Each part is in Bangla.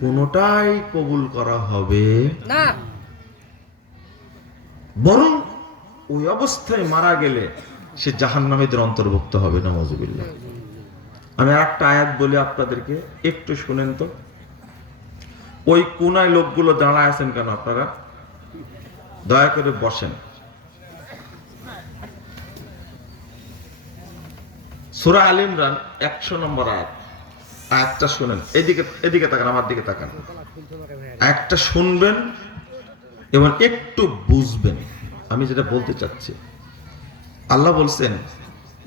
কোনটাই কবুল করা হবে না, বরং ওই অবস্থায় মারা গেলে সে জাহান্নামীদের অন্তর্ভুক্ত হবে। নাউযুবিল্লাহ। আমি একটা আয়াত বলি আপনাদেরকে, একটু শুনেন তো। ওই কোনায় লোকগুলো দাঁড়ায় আছেন কেন? আপনারা দয়া করে বসেন। সূরা আলে ইমরান 100 নম্বর আয়াত। আয়াতটা শুনেন। এদিকে তাকান, আমার দিকে তাকান। আয়াতটা শুনবেন এবং একটু বুঝবেন আমি যেটা বলতে চাচ্ছি। আল্লাহ বলছেন,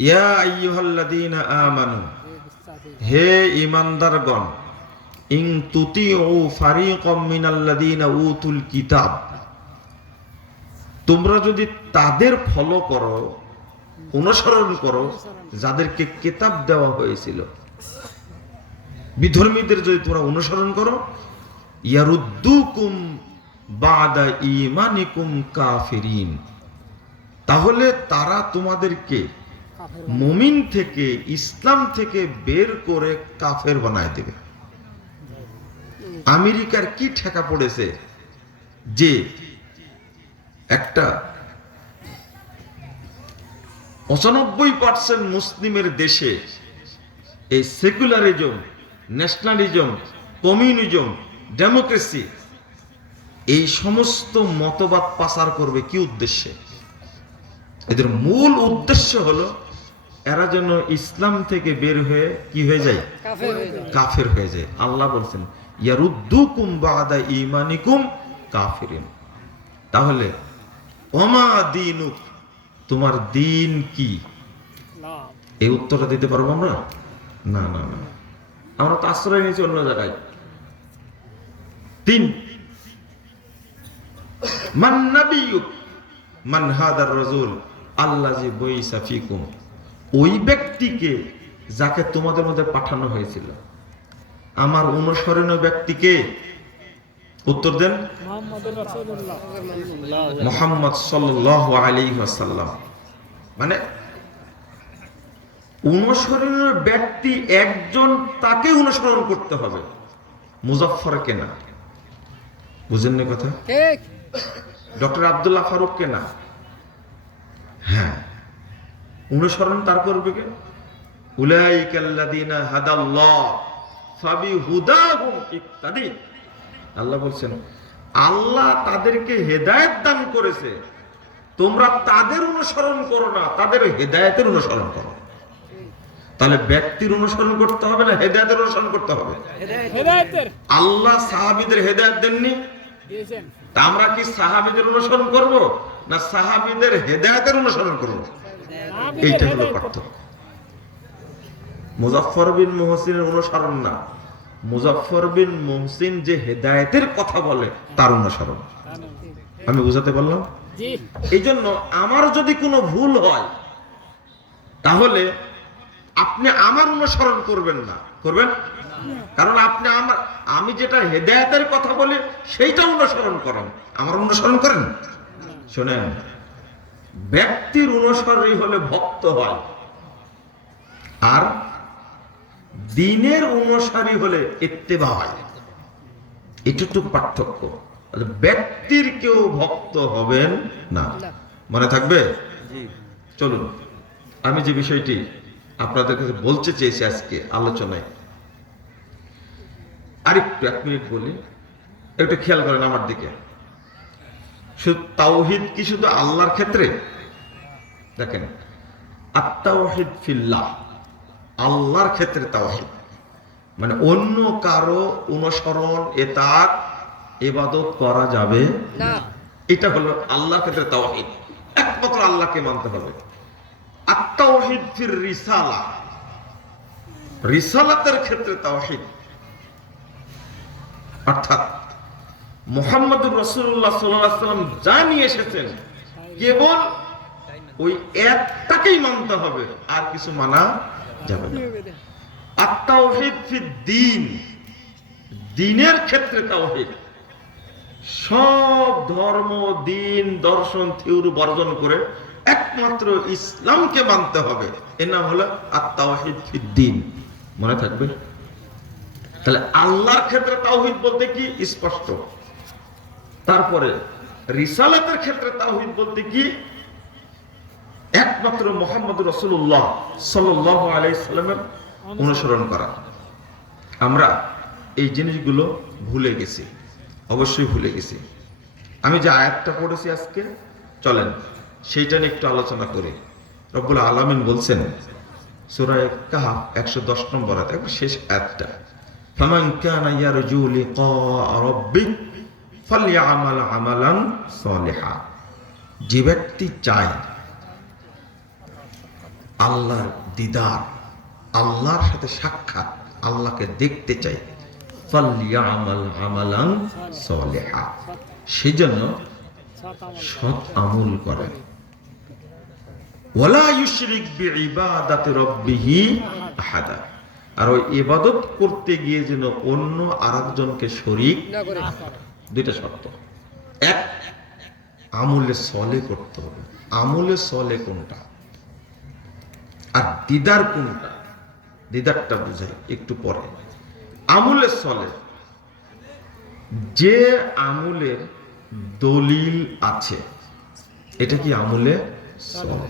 ইয়া আইয়ুহাল্লাযীনা আমানু, হে ঈমানদারগণ, ইন তুতিউ ফারিকাম মিনাল্লাযীনা উতুল কিতাব, তোমরা যদি তাদের ফলো করো, অনুসরণ করো যাদেরকে কিতাব দেওয়া হয়েছিল, বিধর্মীদের যদি তোমরা অনুসরণ করো, ইয়ারুদ্দুকুম বাদা ঈমানিকুম কাফিরিন, তাহলে তারা তোমাদেরকে মুমিন থেকে, ইসলাম থেকে বের করে কাফের বানায় দেবে। আমেরিকার কি ঠেকা পড়েছে যে একটা 95% মুসলিমের দেশে এই সেকুলারিজম, ন্যাশনালিজম, কমিউনিজম, ডেমোক্রেসি, এই সমস্ত মতবাদ পাচার করবে কি উদ্দেশ্যে? এদের মূল উদ্দেশ্য হলো এরা যেন ইসলাম থেকে বের হয়ে কি হয়ে যায়? কাফের হয়ে যায়। আল্লাহ বলছেন, ইয়ারুদ্দুকুম বাদা ঈমানিকুম কাফিরিন। তাহলে ওমা দীনুক, তোমার দিন কি? এই উত্তরটা দিতে পারবো আমরা? না না না, আমরা তো আশ্রয় নিয়েছি অন্য জায়গায়। 3, মান নাবিয়্যুক মান হাদার রাসূল আল্লাযী বুইসা ফীকুম, ওই ব্যক্তিকে যাকে তোমাদের মধ্যে পাঠানো হয়েছিল। আমার অনুসরণীয় ব্যক্তিকে? উত্তর দেন, মুহাম্মদ সাল্লাল্লাহু আলাইহি ওয়াসাল্লাম। মানে অনুসরণীয় ব্যক্তি একজন, তাকে অনুসরণ করতে হবে, মুজাফফরকে না। বুঝেন না কথা? ঠিক। ডক্টর আব্দুল্লাহ ফারুককে না। হ্যাঁ, অনুসরণ তার করবে কে? উলাইকাল্লাযীনা হাদাল্লাহ ফাবিহুদাহুম ইক্তাদি। আল্লাহ বলছেন, আল্লাহ তাদেরকে হেদায়েত দান করেছে, তোমরা তাদের অনুসরণ করো না, তাদের হেদায়েতের অনুসরণ করো। তাহলে ব্যক্তির অনুসরণ করতে হবে না হেদায়েতের অনুসরণ করতে হবে? হেদায়েতের। আল্লাহ সাহাবীদের হেদায়েত দেননি? দিয়েছেন। তা আমরা কি সাহাবীদের অনুসরণ করব না সাহাবীদের হেদায়েতের অনুসরণ করব? এইটা হলো পার্থক্য। মুজাফফর বিন মুহসিনের অনুসরণ না, মুজাফফর বিন মুহসিন যে হেদায়েতের কথা বলে তার অনুসরণ। আমি বুঝাতে পারলাম? জি। এই জন্য আমার যদি কোনো ভুল হয়, তাহলে আপনি আমার অনুসরণ করবেন না। করবেন? কারণ আপনি আমি যেটা হেদায়েতের কথা বলি সেইটা অনুসরণ করেন, আমার অনুসরণ করেন। শোনেন, ব্যক্তির অনুসরণই হলে ভক্ত হয়, আর দ্বীনের অনুসারী হলে ইত্তেবা হয়। এটুকু পার্থক্য। ব্যক্তির কেউ ভক্ত হবেন না। মনে থাকবে? চলুন, আমি যে বিষয়টি আপনাদের কাছে বলতে চেয়েছি আজকে আলোচনায়, আরেকটু 1 মিনিট বলি, একটু খেয়াল করেন আমার দিকে। শুধু তাওহীদ কি শুধু আল্লাহর ক্ষেত্রে? দেখেন, আত-তাওহীদ ফিল্লাহ, আল্লাহর ক্ষেত্রে তাওহীদ, মানে অন্য কারো অনুসরণ, ইতাআত, ইবাদত করা যাবে না। এটা হলো আল্লাহর ক্ষেত্রে তাওহীদ। একমাত্র আল্লাহকে মানতে হবে। আত-তাওহীদ ফির রিসালা, রিসালাতের ক্ষেত্রে তাওহীদ, অর্থাৎ মুহাম্মদুর রাসূলুল্লাহ সাল্লাল্লাহু আলাইহি ওয়াসাল্লাম যা নিয়ে এসেছেন কেবল ওই একটাকেই মানতে হবে, আর কিছু মানা যাবে না। আত-তাওহীদ ফিদ দ্বীন, দ্বীনের ক্ষেত্রে তাওহীদ, সব ধর্ম, দ্বীন, দর্শন, থিওরি বর্জন করে একমাত্র ইসলামকে মানতে হবে। এর নাম হলো আত-তাওহীদ ফিদ দ্বীন। মনে থাকবে? তাহলে আল্লাহর ক্ষেত্রে তাওহীদ বলতে কি স্পষ্ট। তারপরে রিসালাতের ক্ষেত্রে তাওহীদ বলতে কি একমাত্র মুহাম্মদ রাসূলুল্লাহ সাল্লাল্লাহু আলাইহি সাল্লামের অনুসরণ করা। আমরা এই জিনিসগুলো ভুলে গেছি, অবশ্যই ভুলে গেছি। আমি যে আয়াতটা পড়েছি আজকে, চলেন সেইটা নিয়ে একটু আলোচনা করি। রব্বুল আলামিন বলছেন সূরা কাহফ 110 নম্বর আয়াত, একবার শেষ আয়াতটা, ফামান কানা ইয়ারজু লিকা রাব্বিহ ফালইআমাল আমালান সালিহা। যে ব্যক্তি চায় আল্লাহর দিদার, আল্লাহর সাথে সাক্ষাৎ, আল্লাহকে দেখতে চাই, ফালইআমাল আমালান সালিহা, সেজন্য সৎ আমল করে। ওয়ালা ইউশরিক বিইবাদাতি রাব্বিহি আহাদা, আর ওই ইবাদত করতে গিয়ে যেন অন্য আরেকজনকে শরীক না করে। দুইটা শর্ত, এক আমলে সলে করতে হবে। আমলে সলে কোনটা আর দিদার কোনটা, দিদারটা বুঝাই একটু পরে। আমলে সলে, যে আমলের দলিল আছে এটা কি আমলে সলে।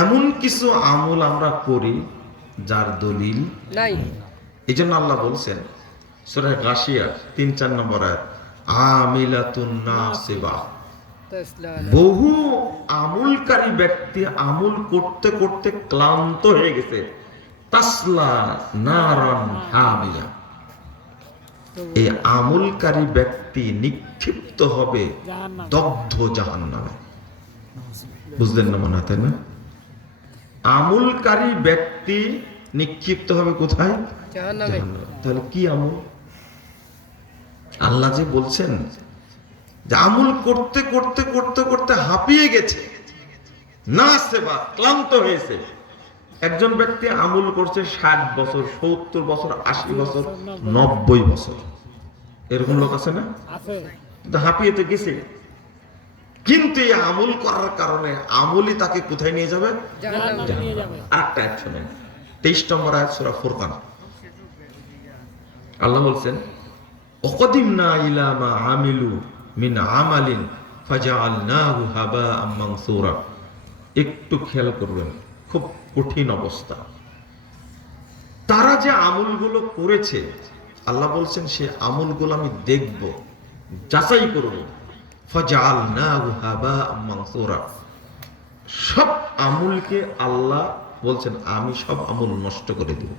এমন কিছু আমল আমরা করি যার দলিল নাই, এই জন্য আল্লাহ বলছেন সূরা গাশিয়া 3-4 নম্বর আয়াত, আমিলাতুন নাসিবা। বহু আমলকারী ব্যক্তি আমল করতে করতে ক্লান্ত হয়ে গেছে, তাসলা নারান হামিয়া। এই আমলকারী ব্যক্তি নিক্ষিপ্ত হবে দগ্ধ জাহান্নামে। বুঝলেন না মনে হয়, তাই না? আমলকারী ব্যক্তি নিক্ষিপ্ত হবে কোথায়? জাহান্নামে। তাহলে কি আমল? আল্লাহ যে বলছেন যে আমল করতে করতে করতে করতে হাঁপিয়ে গেছে, না সেবা, ক্লান্ত হয়েছে। একজন ব্যক্তি আমল করছে 60 বছর, 70 বছর, 80 বছর, 90 বছর, এরকম লোক আছে না? হাঁপিয়ে তো গেছে, কিন্তু এই আমল করার কারণে আমলই তাকে কোথায় নিয়ে যাবে? আরেকটা আয়াত শুনেন, 23 নম্বর আয়াত সূরা ফুরকান। আল্লাহ বলছেন ওয়াকাদিমনা ইলা মা আমিলু মিন আমালিন ফাজআলনাহু হাবাআম মানসুরা। একটু খেয়াল করবেন, খুব কঠিন অবস্থা। তারা যে আমলগুলো করেছে, আল্লাহ বলছেন সে আমলগুলো আমি দেখব, যাচাই করব। ফাজআলনাহু হাবাআম মানসুরা, সব আমলকে আল্লাহ বলছেন আমি সব আমল নষ্ট করে দেব।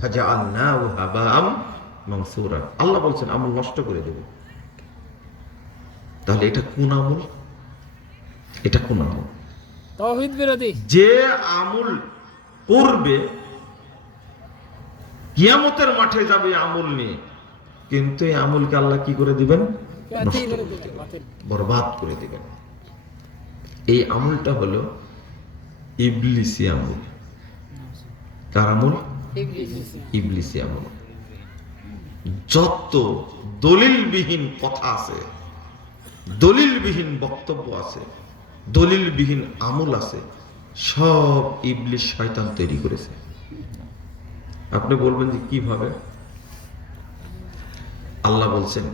ফাজআলনাহু হাবাআম মানসুরা, আল্লাহ বলছেন আমল নষ্ট করে দেব। তাহলে এটা কোন আমল? এটা কোন আমল? তাওহীদ বিরোধী। যে আমল করবে কিয়ামতের মাঠে যাবে আমল নিয়ে, কিন্তু এই আমলকে আল্লাহ কি করে দিবেন? বরবাদ করে দিবেন। এই আমলটা হলো ইবলিসি আমল। কার আমল? ইবলিসি আমল। যত দলিলবিহীন কথা আছে, দলিলবিহীন বক্তব্য আছে, দলিলবিহীন আমল আছে, সব ইবলিস শয়তান তৈরি করেছে। আপনি বলবেন যে কিভাবে? আল্লাহ বলছেন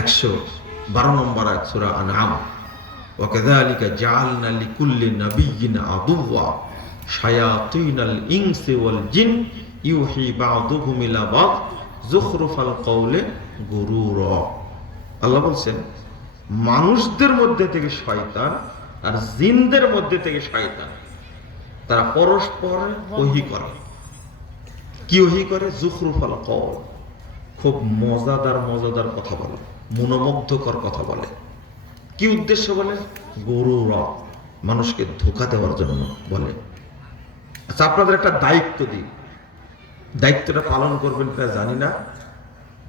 112 নম্বর আয়াত সূরা আনআম, ওয়া কাযালিকা জাআলনা লিকুল্লি নাবিয়্যিন আদুওয়া শায়াতিনাল ইনসি ওয়াল জিন ইউহি বা'দুহুম ইলা বা'দ যুখরুফাল কওলি গুরুরা। আল্লাহ বলছেন মানুষদের মধ্যে থেকে শয়তান আর জিনদের মধ্যে থেকে শয়তান, তারা পরস্পর ওহী করে। কি ওহী করে? যুখরুফাল কওল, খুব মজাদার মজাদার কথা বলে, মনোমুগ্ধকর কথা বলে। কি উদ্দেশ্য বলে? গুরুরা, মানুষকে ধোঁকা দেওয়ার জন্য বলে। আচ্ছা, আপনাদের একটা দায়িত্ব দিই, দায়িত্বটা পালন করবেন কিনা জানি না,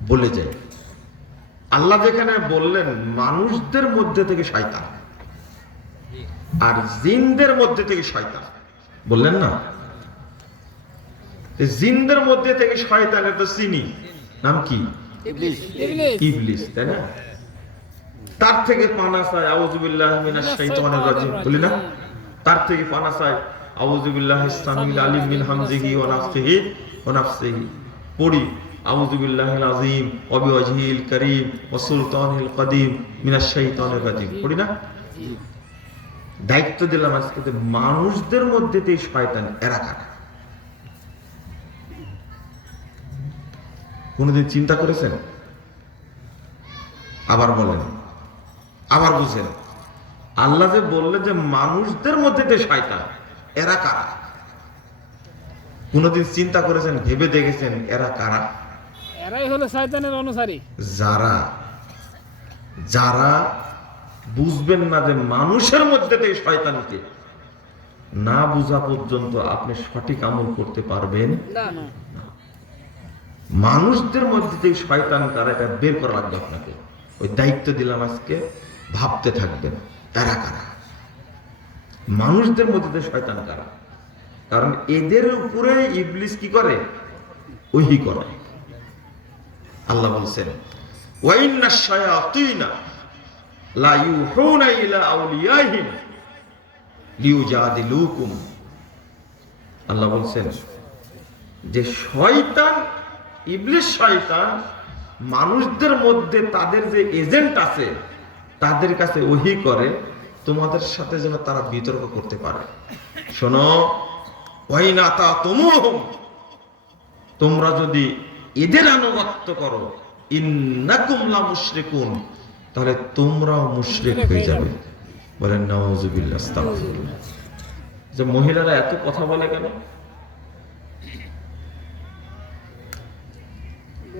বলে যাই। আল্লাহ যেখানে বললেন মানুষদের মধ্যে থেকে শয়তান আর জিনদের মধ্যে থেকে শয়তান বললেন না? জিনদের মধ্যে থেকে শয়তানের তো চিনি, নাম কি? ইবলিস, তাই না? তার থেকে পানা চাই আউযু বিল্লাহি মিনাশ শাইতানির রাজিম, বলি না? তার থেকে পানা চাই আউযু বিল্লাহিস সামিউল আলিম মিন হামজিহি ওয়া নাফসিহি ওয়া নাফসিহি। পড়ি আউযু বিল্লাহিল আযীম ওয়া বিওয়াজহিল কারীম ওয়া সুলতানিল কাদীম মিনাশ শাইতানির রাজীম, পড়ি না? দায়িত্ব দিলাম আজকে যে মানুষদের মধ্যে যে শয়তান এরা কারা? কোনদিন চিন্তা করেছেন? আবার বলেন, আবার বুঝেন। আল্লাহ যে বললেন যে মানুষদের মধ্যে যে শয়তান এরা কারা? কোনদিন চিন্তা করেছেন, ভেবে দেখেছেন এরা কারা? এরাই হলো শয়তানের অনুসারী। যারা যারা বুঝবেন না যে মানুষের মধ্যে থেকে শয়তানকে, না বুঝা পর্যন্ত আপনি সঠিক আমল করতে পারবেন না। মানুষদের মধ্যে থেকে শয়তান কারা এটা বের করা লাগবে আপনাকে। ওই দায়িত্ব দিলাম আজকে, ভাবতে থাকবেন এরা কারা, মানুষদের মধ্যে থেকে শয়তান কারা। কারণ এদের উপরে ইবলিস কি করে? ওহী করে। আল্লাহ বলছেন ওয়াইন্নাশ শায়াতিনা লা ইউহুনা ইলা আউলিয়াহিম লিউজাদিলুকুম। আল্লাহ বলছেন যে শয়তান, ইবলিস শয়তান মানুষদের মধ্যে তাদের যে এজেন্ট আছে তাদের কাছে ওহী করে তোমাদের সাথে যেন তারা বিতর্ক করতে পারে। শোনো, ওয়াইনা তাতুমুহুম, তোমরা যদি এদের আনুগত্য করো, ইন্নাকুম লা মুশরিকুন, তাহলে তোমরাও মুশরিক হয়ে যাবে। বলেন নাউযুবিল্লাহ, আস্তাগফিরুল্লাহ। যে মহিলারা এত কথা বলে কেন?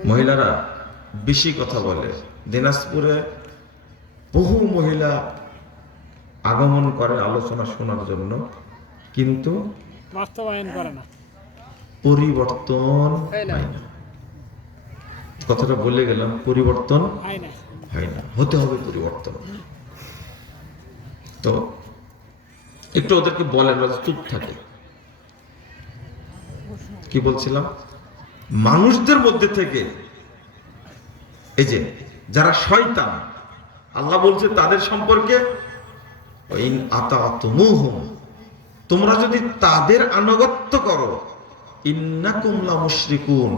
মহিলারা বেশি কথা বলে। দিনাজপুরে বহু মহিলা আগমন করে আলোচনা শোনার জন্য, কিন্তু বাস্তবায়ন করে না, পরিবর্তন হয় না। কথাটা বলে গেলাম, পরিবর্তন হয় না। হয় না, হতে হবে পরিবর্তন। তো একটু ওদেরকে বলেন, চুপ থাকে। কি বলছিলাম? মানুষদের মধ্যে থেকে এই যে যারা শয়তান, আল্লাহ বলছে তাদের সম্পর্কে ইন আতাতুমুহুম, তোমরা যদি তাদের আনুগত্য করো, ইন্নাকুম লা মুশরিকুন,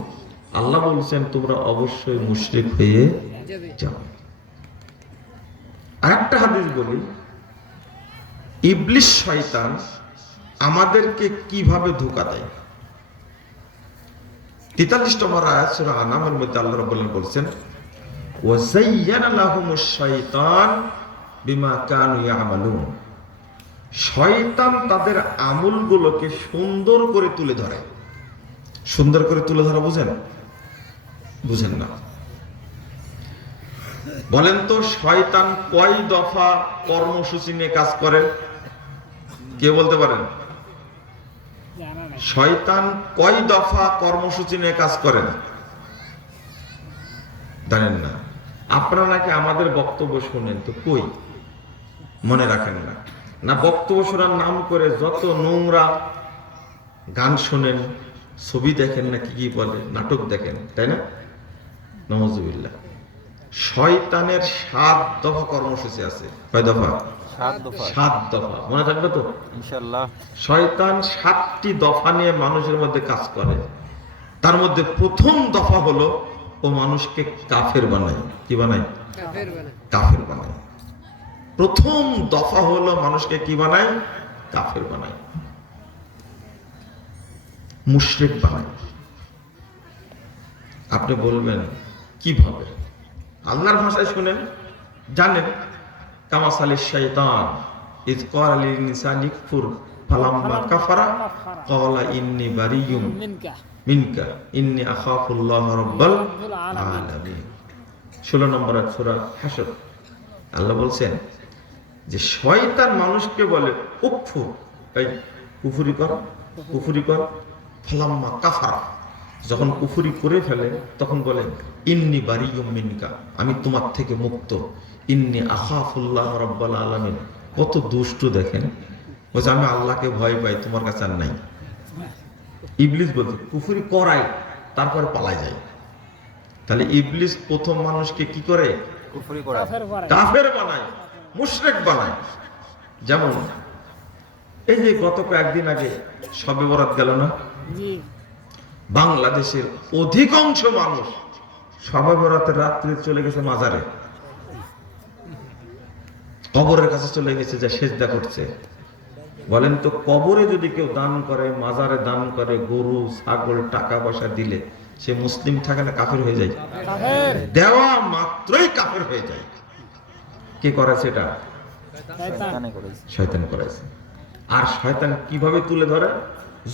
আল্লাহ বলছেন তোমরা অবশ্যই মুশরিক হয়ে যাবে। আরেকটা হাদিস বলি, ইবলিস শয়তান আমাদেরকে কিভাবে ধোঁকা দেয়। 43 নম্বর আয়াত সূরা আনামের মধ্যে আল্লাহ রাব্বুল আলামিন বলেছেন ওয়া যায়্যানা লাহুমুশ শাইতান বিমা কানু ইয়ামালুন, শয়তান তাদের আমলগুলোকে সুন্দর করে তুলে ধরে। সুন্দর করে তুলে ধরা বুঝেন? বুঝেন না? বলেন তো শয়তান কয় দফা কর্মসূচি নিয়ে কাজ করে? কে বলতে পারেন? জানা নাই। শয়তান কয় দফা কর্মসূচি নিয়ে কাজ করেন জানেন না? আপনারা নাকি আমাদের বক্তব্য শুনেন, তো কই মনে রাখেন না? না বক্তব্য শোনার নাম করে যত নোংরা গান শোনেন, ছবি দেখেন, না কি কি বলে, নাটক দেখেন, তাই না? নাউযুবিল্লাহ। শয়তানের 7 দফা কর্মসূচি আছে। কয় দফা? 7 দফা। মনে থাকবে তো ইনশাআল্লাহ। শয়তান 7টি দফা নিয়ে মানুষের মধ্যে কাজ করে। তার মধ্যে প্রথম দফা হলো ও মানুষকে কাফের বানায়। কি বানায়? কাফের বানায়। প্রথম দফা হলো মানুষকে কি বানায়? কাফের বানায়, মুশরিক বানায়। আপনি বলবেন কিভাবে? আল্লাহর ভাষায় শুনেন, জানেন। কামাসালিশ শাইতান ইয ক্বালা লিল ইনসানি কুফর ফালাম্মা কাফারা ক্বালা ইন্নী বারিয়্যুম মিনকা ইন্নী আখাফুল্লাহ রাব্বাল আলামিন। 16 নম্বর সূরা হাশর। আল্লাহ বলছেন যে শয়তান মানুষকে বলে উকফুর, এই কুফরি কর, কুফরি কর। ফালাম্মা কাফারা, যখন কুফরি করে ফেলে তখন বলে ইন্নী বারিয়্যুম মিনকা, আমি তোমার থেকে মুক্ত। ইন্নী আখাফুল্লাহ রাব্বাল আলামিন। কত দুষ্ট দেখেন, বলছে আমি আল্লাহকে ভয় পাই, তোমার কাছে আর নাই। ইবলিস বলছে কুফরি করাই, তারপরে পালাই যায়। তাহলে ইবলিস প্রথম মানুষকে কি করে? কুফরি করা, কাফের বানায়, মুশরিক বানায়। যেমন এই যে গত কয়েকদিন আগে শবে বরাত গেল না? জি। বাংলাদেশের অধিকাংশ মানুষ শবে বরাতের রাত্রে চলে গেছে মাজারে, কবরের কাছে চলে গেছে, যা সেজদা করছে। বলেন তো, কবরে যদি কেউ দান করে, মাজারে দান করে, গরু ছাগল টাকা পয়সা দিলে সে মুসলিম থাকে না কাফের হয়ে যায়? কাফের। দেওয়া মাত্রই কাফের হয়ে যায়। কে করেছে এটা? শয়তান। শয়তান করেছে। আর শয়তান কিভাবে তুলে ধরে?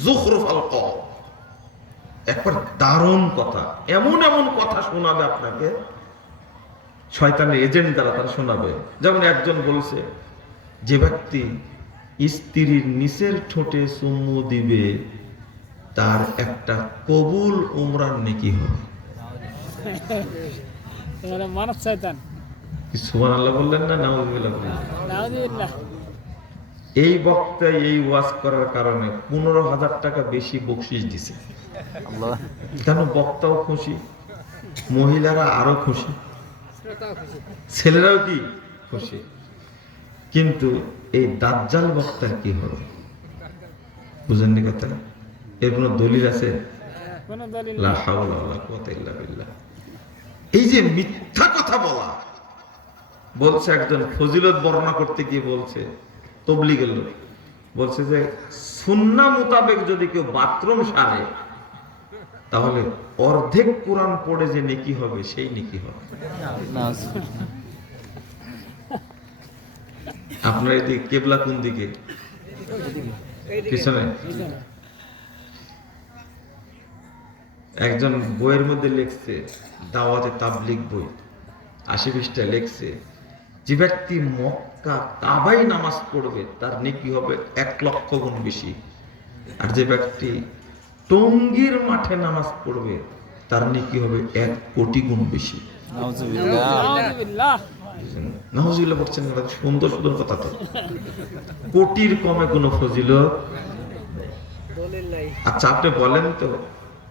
যুখরুফাল কওল, একবার দারুণ কথা, এমন এমন কথা শোনাবে আপনাকে, শয়তানের এজেন্ট দ্বারা তারা শোনাবে। যেমন একজন বলছে, যে ব্যক্তি স্ত্রীর নিচের ঠোঁটে চুমু দিবে তার একটা কবুল উমরার নেকি হবে। এবারে মানব শয়তান। কি সুবহানাল্লাহ বললেন না নাউযুবিল্লাহ বললেন? নাউযুবিল্লাহ। এই বক্তায় এই ওয়াজ করার কারণে 15,000 টাকা বেশি বকশিশ দিছে। কেন? বক্তাও খুশি, মহিলারা আরো খুশি, ছেলেরাও কি খুশি। কিন্তু এই দাজ্জাল বক্তার কি হবে? বুঝেননি কথা? এর কোনো দলিল আছে? কোনো দলিল লা নেই। হাওলা ওয়ালা কুওয়াতা ইল্লা বিল্লাহ। এই যে মিথ্যা কথা বলা, বলছে একজন ফজিলত বর্ণনা করতে গিয়ে বলছে, তবলিগের লোক বলছে যে সুন্নাহ মোতাবেক যদি কেউ বাথরুম সারে তাহলে অর্ধেক কোরআন পড়ে যে নেকি হবে সেই নেকি হবে। আপনার এদিকে কেবলা কোন দিকে? পিছনে। একজন বইয়ের মধ্যে লিখছে, দাওয়াতে তাবলিগ বই 80 পৃষ্ঠায় লিখছে, যে ব্যক্তি মক্কা কাবায় নামাজ পড়বে তার নেকি হবে 1 লক্ষ গুণ বেশি, আর যে ব্যক্তি টঙ্গীর মাঠে নামাজ পড়বে তার নেকি হবে 1 কোটি গুণ বেশি। নাউযুবিল্লাহ। নাউযুবিল্লাহ বলছেন না? সুন্দর সুন্দর কথা তো। কোটির কমে কোনো ফজিলত। দলিল নাই। আচ্ছা আপনি বলেন তো,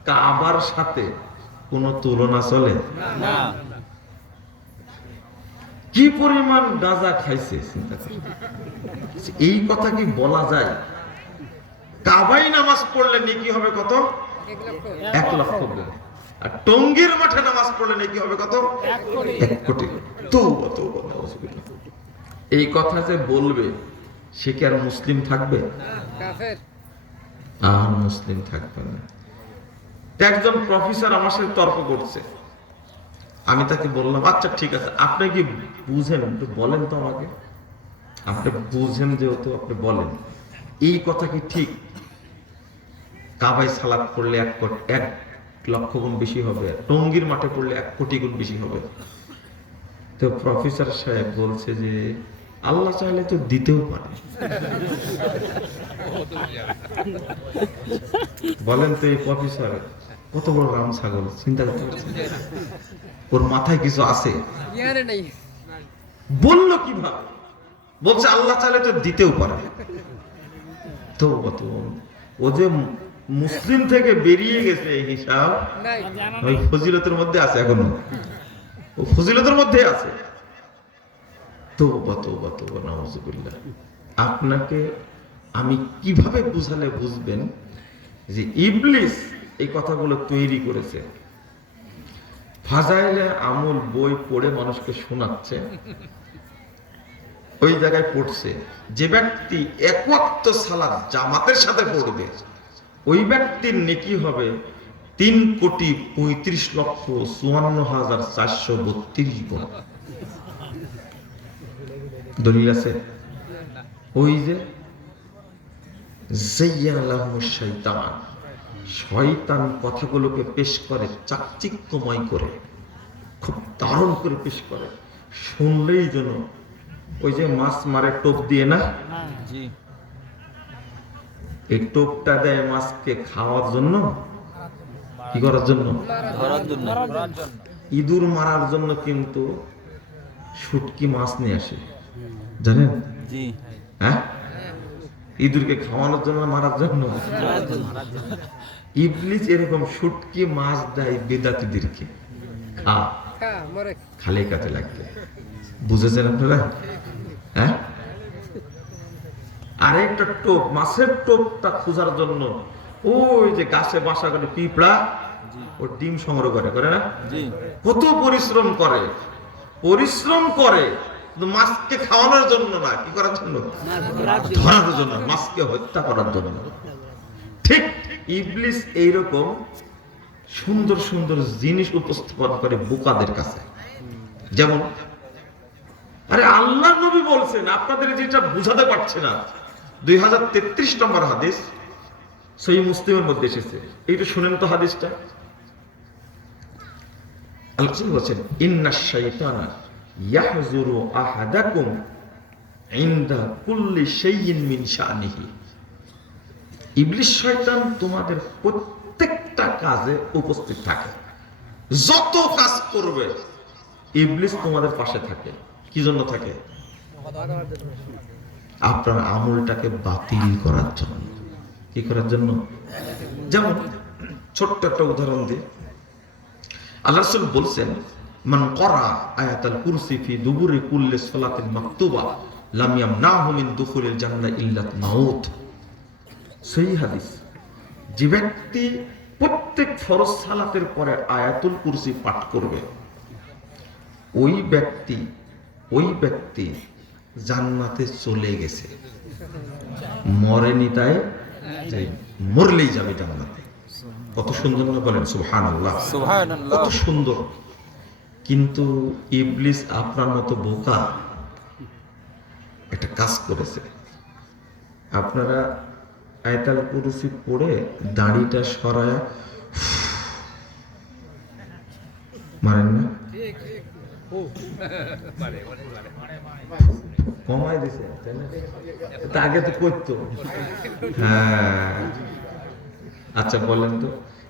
কাবার সাথে কোনো তুলনা চলে? না। কি পরিমাণ গাঁজা খাইছে চিন্তা করেন। এই কথা কি বলা যায়? কাবাই নামাজ পড়লে নেকি হবে কত? 1 লক্ষ গুণ। আর টঙ্গীর মাঠে নামাজ পড়লে নেকি হবে কত? 1 কোটি। 1 কোটি। তওবা তওবা নাউযুবিল্লাহ। এই কথা যে বলবে সে কি আর মুসলিম থাকবে? কাফের। আর মুসলিম থাকবে না। তো একজন প্রফেসর আমার সাথে তর্ক করছে, আমি তাকে বললাম, আচ্ছা ঠিক আছে, আপনি কি বুঝেন একটু বলেন তো আমাকে, আপনি বুঝেন যেহেতু আপনি বলেন, এই কথা কি ঠিক? কাবায় সালাত পড়লে 1 লক্ষ গুণ বেশি হবে, আর টঙ্গীর মাঠে পড়লে 1 কোটি গুণ বেশি হবে। তো প্রফেসর সাহেব বলছে যে আল্লাহ চাইলে তো দিতেও পারে। বলেন তো এই প্রফেসর কত বড় রাম ছাগল, চিন্তা করতে পারছেন? ওর মাথায় কিছু আছে? বললো কিভাবে? বলছে আল্লাহ চাইলে তো দিতেও পারে। তো ও যে মুসলিম থেকে বেরিয়ে গেছে এই হিসাব ওই ফজিলতের মধ্যে আছে, এখনো ও ফজিলতের মধ্যে আছে। তওবা তওবা তওবা নাউযুবিল্লাহ। আপনাকে আমি কিভাবে বুঝালে বুঝবেন যে ইবলিস এই কথাগুলো তৈরি করেছে? ফাজাইলে আমল বই পড়ে মানুষকে শোনাচ্ছে, ওই জায়গায় পড়ছে যে ব্যক্তি 1 ওয়াক্ত সালাত জামাতের সাথে পড়বে ওই ব্যক্তির নেকি হবে 3,35,54,432 গুণ। দলিল আছে? ওই যে শয়তান কথাগুলোকে পেশ করে চাকচিক্যময় করে, খুব দারুণ করে পেশ করে, শুনলেই যেন ওই যে মাছ মারে টোপ দিয়ে না, এই টোপটা দেয় মাছকে খাওয়ার জন্য, কি করার জন্য? ইঁদুর মারার জন্য কিন্তু শুটকি মাছ নিয়ে আসে, জানেন? হ্যাঁ, ইঁদুরকে খাওয়ানোর জন্য, মারার জন্য। ইবলিস এরকম শুটকি মাছ দেয় বেদাতীদেরকে, খালি কাজে লাগবে। বুঝেছেন আপনারা? হ্যাঁ, আরেকটা টোপ, মাছের টোপটা খোঁজার জন্য ওই যে গাছে বাসা করে পিঁপড়া ও ডিম সংগ্রহ করে না? কত পরিশ্রম করে, কিন্তু মাছকে খাওয়ানোর জন্য না, কি করার জন্য? ধরার জন্য, মাছকে হত্যা করার জন্য। ঠিক ইবলিস এইরকম সুন্দর সুন্দর জিনিস উপস্থাপন করে বোকাদের কাছে। যেমন আরে আল্লাহ নবী বলছেন, আপনাদের যেটা বুঝাতে পারছে না, 2033 নম্বর হাদিস সহিহ মুসলিমের মধ্যে এসেছে, এইটা শুনেন তো হাদিসটা। আল্লাহ বলেন ইন্নাশ শাইতানা ইয়াহযুরু আহাদাকুম ইনদা কুল্লি শাইইন মিন শানিহি। ইবলিস শয়তান তোমাদের প্রত্যেকটা কাজে উপস্থিত থাকে, যত কাজ করবে ইবলিস তোমাদের পাশে থাকে। কি জন্য থাকে? আপনার আমলটাকে বাতিল করার জন্য। কি করার জন্য? যেমন ছোট্ট একটা উদাহরণ দিই। আল্লাহ রাসূল বলছেন মান ক্বারা আয়াতাল কুরসি ফি দুবুরি কুল্লি সালাতিন মাকতুবা লাম ইয়ামনাহু মিন দুখুলিল জান্নাহ ইল্লা মাউত। সহিহ হাদিস। যে ব্যক্তি প্রত্যেক ফরজ সালাতের পরে আয়াতুল কুরসি পাঠ করবে, ওই ব্যক্তি জান্নাতে চলে গেছে, মরেনি, তাই মরলেই যাবে জান্নাতে। কত সুন্দর না বলেন? সুবহানাল্লাহ, সুবহানাল্লাহ, কত সুন্দর। কিন্তু ইবলিস আপনার মতো বোকা একটা কাজ করেছে। আপনারা আয়াতুল কুরসি পড়ে দাড়িটা সরায়া মারেন না? কমাই দিছে, আগে তো করতো। হ্যাঁ, আচ্ছা বলেন তো,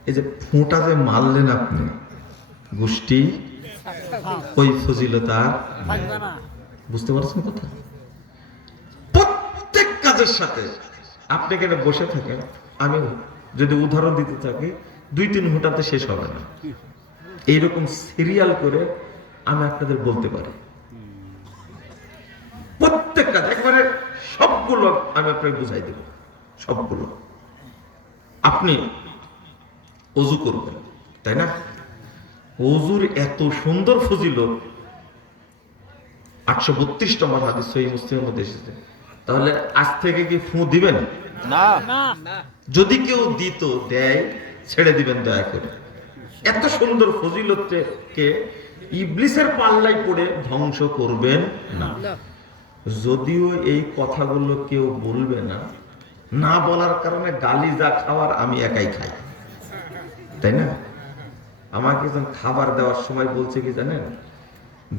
এই যে ফোঁটা যে মারলেন আপনি গোষ্ঠী, ওই ফজিলত আর বুঝতে পারছেন কথা? প্রত্যেক কাজের সাথে আপনি এখানে বসে থাকেন, আমি যদি উদাহরণ দিতে থাকি 2-3 ঘন্টাতে শেষ হবে না। এইরকম সিরিয়াল করে আমি আপনাদের বলতে পারি। প্রত্যেক কাজ একবারে সবগুলো আমি আপনাকে বুঝাই দেব। সবগুলো আপনি ওযু করবেন, তাই না? ওযুর এত সুন্দর ফজিলত 832 নম্বর হাদিস সহিহ মুসলিমের মধ্যে এসেছে। তাহলে আজ থেকে কি ফু দিবেন না? যদি কেউ দিত দেয়, ছেড়ে দিবেন দয়া করে। এত সুন্দর ফজিলতকে ইবলিসের পাল্লায় পড়ে ধ্বংস করবেন না। যদিও এই কথাগুলো কেউ বলবে না, না বলার কারণে গালি যা খাওয়ার আমি একাই খাই, তাই না? আমাকে যখন খাবার দেওয়ার সময় বলছে কি জানেন,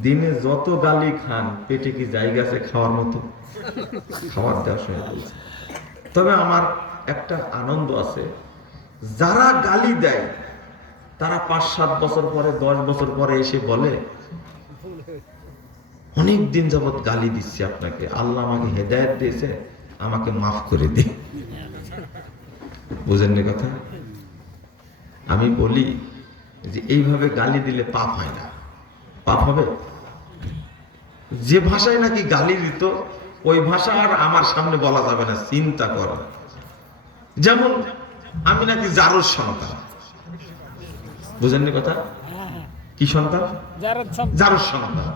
দিনে যত গালি খান পেটে কি জায়গা আছে খাওয়ার মতো? খাবার দেওয়ার সময় বলছে। তবে আমার একটা আনন্দ আছে, যারা গালি দেয় তারা 5-7 বছর পরে 10 বছর পরে এসে বলে অনেক দিন যাবত গালি দিচ্ছি আপনাকে, আল্লাহ আমাকে হেদায়েত দিয়েছে, আমাকে মাফ করে দিন। বুঝেননি কথা? আমি বলি যে এইভাবে গালি দিলে পাপ হয় না। পাপ হবে? যে ভাষায় নাকি গালি দিত ওই ভাষা আর আমার সামনে বলা যাবে না, চিন্তা করো। যেমন আমি নাকি জারুর সন্তান, বুঝেননি কথা? কি সন্তান? জারুর সন্তান।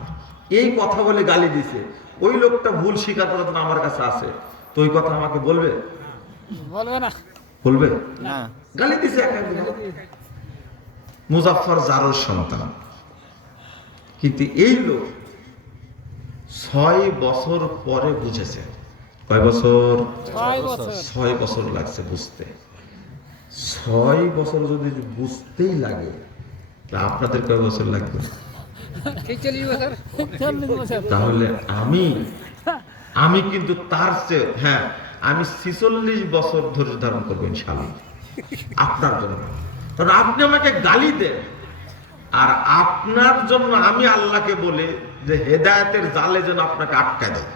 এই কথা বলে গালি দিছে, ওই লোকটা ভুল স্বীকার করার জন্য আমার কাছে আছে, তো ওই কথা আমাকে বলবে? বলবে না। বলবে না? গালি দিছে মুজাফফর জারুর সন্তান। কিন্তু এই লোক 6 বছর পরে বুঝেছে। কয় বছর? 6 বছর লাগছে বুঝতে। 6 বছর যদি বুঝতেই লাগে, আপনাদের কয় বছর লাগবে? তাহলে আমি কিন্তু তার চেয়ে, হ্যাঁ, আমি 46 বছর ধৈর্য ধারণ করবো ইনশাআল্লাহ আপনার জন্য। কারণ আপনি আমাকে গালি দেন, আর আপনার জন্য আমি আল্লাহকে বলি যে হেদায়েতের জালে যেন আপনাকে আটকা দেয়।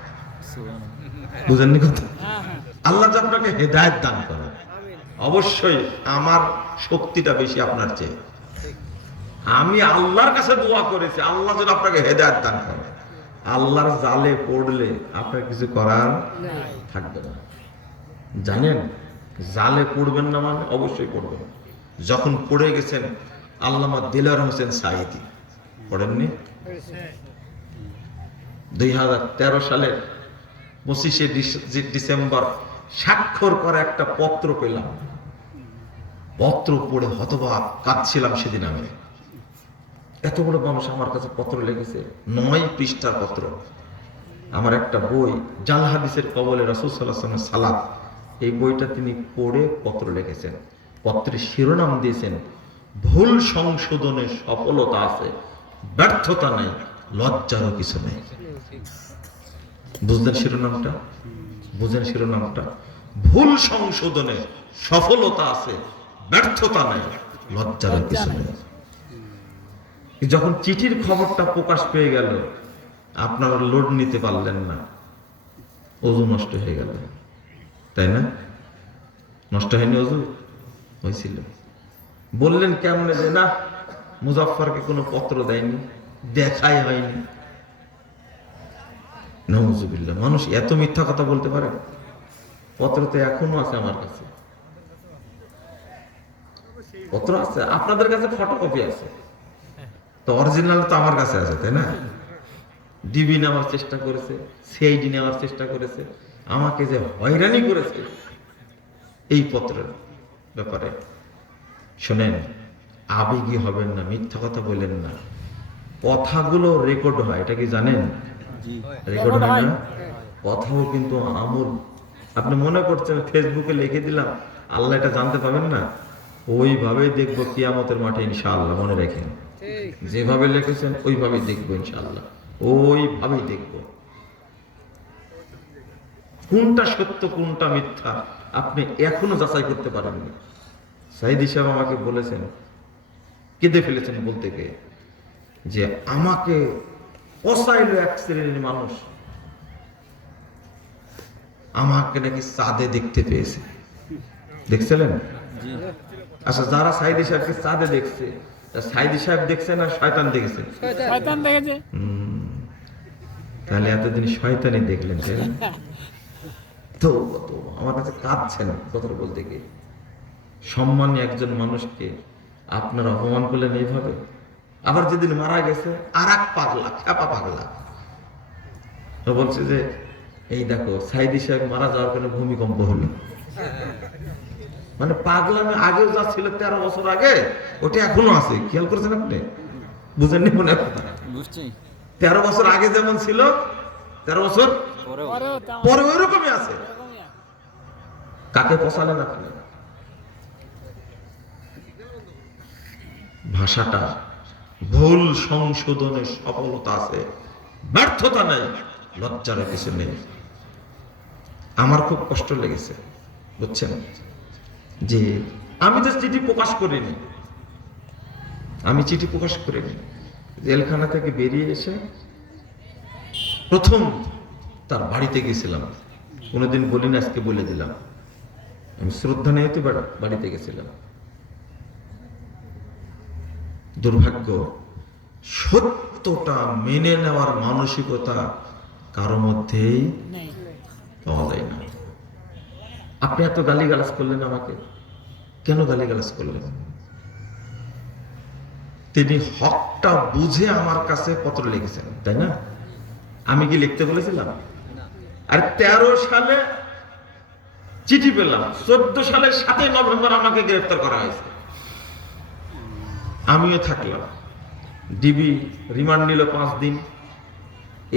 বুঝেননি কথা? আল্লাহ যে আপনাকে হেদায়েত দান করে, অবশ্যই আমার শক্তিটা বেশি আপনার চেয়ে। আমি আল্লাহর কাছে দোয়া করেছি আল্লাহ যেন আপনাকে হেদায়েত দান করে। আল্লাহর জালে পড়লে আপনার কিছু করার থাকবে না। জানেন জালে পড়বেন না মানে অবশ্যই পড়বেন। যখন পড়ে গেছেন আল্লামা দিলওয়ার হোসেন সাঈদী, পড়েননি? 2013 সালের 25শে ডিসেম্বর স্বাক্ষর করা একটা পত্র পেলাম। পত্র পড়ে হতবাক, কাঁদছিলাম সেদিন আমি। এত বড় মানুষ আমার কাছে পত্র লিখেছে, 9 পৃষ্ঠার পত্র। আমার একটা বই জাল হাদিসের কবলে রাসূল সাল্লাল্লাহু আলাইহি ওয়াসাল্লামের সালাত, এই বইটা তিনি পড়ে পত্র লিখেছেন। পত্রের শিরোনাম দিয়েছেন, ভুল সংশোধনে সফলতা আছে, ব্যর্থতা নেই, লজ্জারও কিছু নেই। বুঝলেন শিরোনামটা? বুঝেন শিরোনামটা? ভুল সংশোধনে সফলতা আছে, ব্যর্থতা নেই, লজ্জারও কিছু নেই। যখন চিঠির খবরটা প্রকাশ পেয়ে গেল, আপনারা লোড নিতে পারলেন না, অজু নষ্ট হয়ে গেল, তাই না? নষ্ট হয়নি অজু? হয়েছিল। বললেন কেমনে যে না, মুজাফফরকে কোনো পত্র দেয়নি, দেখাই হয়নি। নাউজুবিল্লাহ, মানুষ এত মিথ্যা কথা বলতে পারে? পত্র তো এখনো আছে আমার কাছে, পত্র আছে, আপনাদের কাছে ফটোকপি আছে, তো অরিজিনাল তো আমার কাছে আছে, তাই না? ডিবি নেওয়ার চেষ্টা করেছে, সিআইডি নেওয়ার চেষ্টা করেছে, আমাকে যে হয়রানি করেছে এই পত্রের ব্যাপারে। শোনেন, আবেগী হবেন না, মিথ্যা কথা বলেন না, কথাগুলো রেকর্ড হয়, এটা কি জানেন? রেকর্ড হয় না? কথাও কিন্তু আমল। আপনি মনে করছেন ফেসবুকে লিখে দিলাম আল্লাহ এটা জানতে পাবেন না? ওইভাবেই দেখবো কিয়ামতের মাঠে ইনশাআল্লাহ, মনে রাখেন। যেভাবে লিখেছেন ওইভাবেই দেখবো ইনশাআল্লাহ, ওইভাবেই দেখবো। কোনটা সত্য কোনটা মিথ্যা আপনি এখনো যাচাই করতে পারেননি। সাইদি সাহেব আমাকে বলেছেন, কেঁদে ফেলেছেন বলতে গিয়ে, যে আমাকে অসাইল এক শ্রেণীর মানুষ আমাকে নাকি চাঁদে দেখতে পেয়েছে। দেখছিলেন? আচ্ছা, যারা সাইদি সাহেবকে চাঁদে দেখছে, সাইদি সাহেব দেখছে না শয়তান দেখেছে? শয়তান দেখেছে। তাহলে এতদিন শয়তানি দেখলেন, তাই না? তো আমার কাছে কাঁদছেন কথা বলতে গিয়ে। সম্মানী একজন মানুষকে আপনারা অপমান করলেন এইভাবে। আবার যেদিন মারা গেছে আর এক পাগলা, খ্যাপা পাগলা, তো বলছে যে এই দেখো সাইদি সাহেব মারা যাওয়ার কারণে ভূমিকম্প হলো। মানে পাগলামে আগেও যা ছিল 13 বছর আগে, ওটা এখনো আছে। খেয়াল করেছেন আপনি? বুঝেননি মনে হয়? 13 বছর আগে যেমন ছিল, 13 বছর পরে ওই রকমই আছে। কাকে পচালেন আপনি? ভাষাটা, ভুল সংশোধনে সফলতা আছে, ব্যর্থতা নেই, লজ্জার কিছু নেই। আমার খুব কষ্ট লেগেছে, বুঝছেন, যে আমি তো চিঠি প্রকাশ করিনি, আমি চিঠি প্রকাশ করিনি। জেলখানা থেকে বেরিয়ে এসে প্রথম তার বাড়িতে গেছিলাম। কোনোদিন বলিনি, আজকে বলে দিলাম। আমি শ্রদ্ধা নিয়ে বাড়িতে গেছিলাম। দুর্ভাগ্য, সত্যটা মেনে নেওয়ার মানসিকতা কারো মধ্যেই পাওয়া যায় না। আপনি এত গালিগালাজ করলেন আমাকে, কেন গালিগালাজ করলেন? তিনি হকটা বুঝে আমার কাছে পত্র লিখেছেন, তাই না? আমি কি লিখতে বলেছিলাম? আর 13 সালে চিঠি পেলাম, 14 সালের 7 নভেম্বর আমাকে গ্রেফতার করা হয়েছে। আমিও থাকলাম, ডিবি রিমান্ড নিল 5 দিন,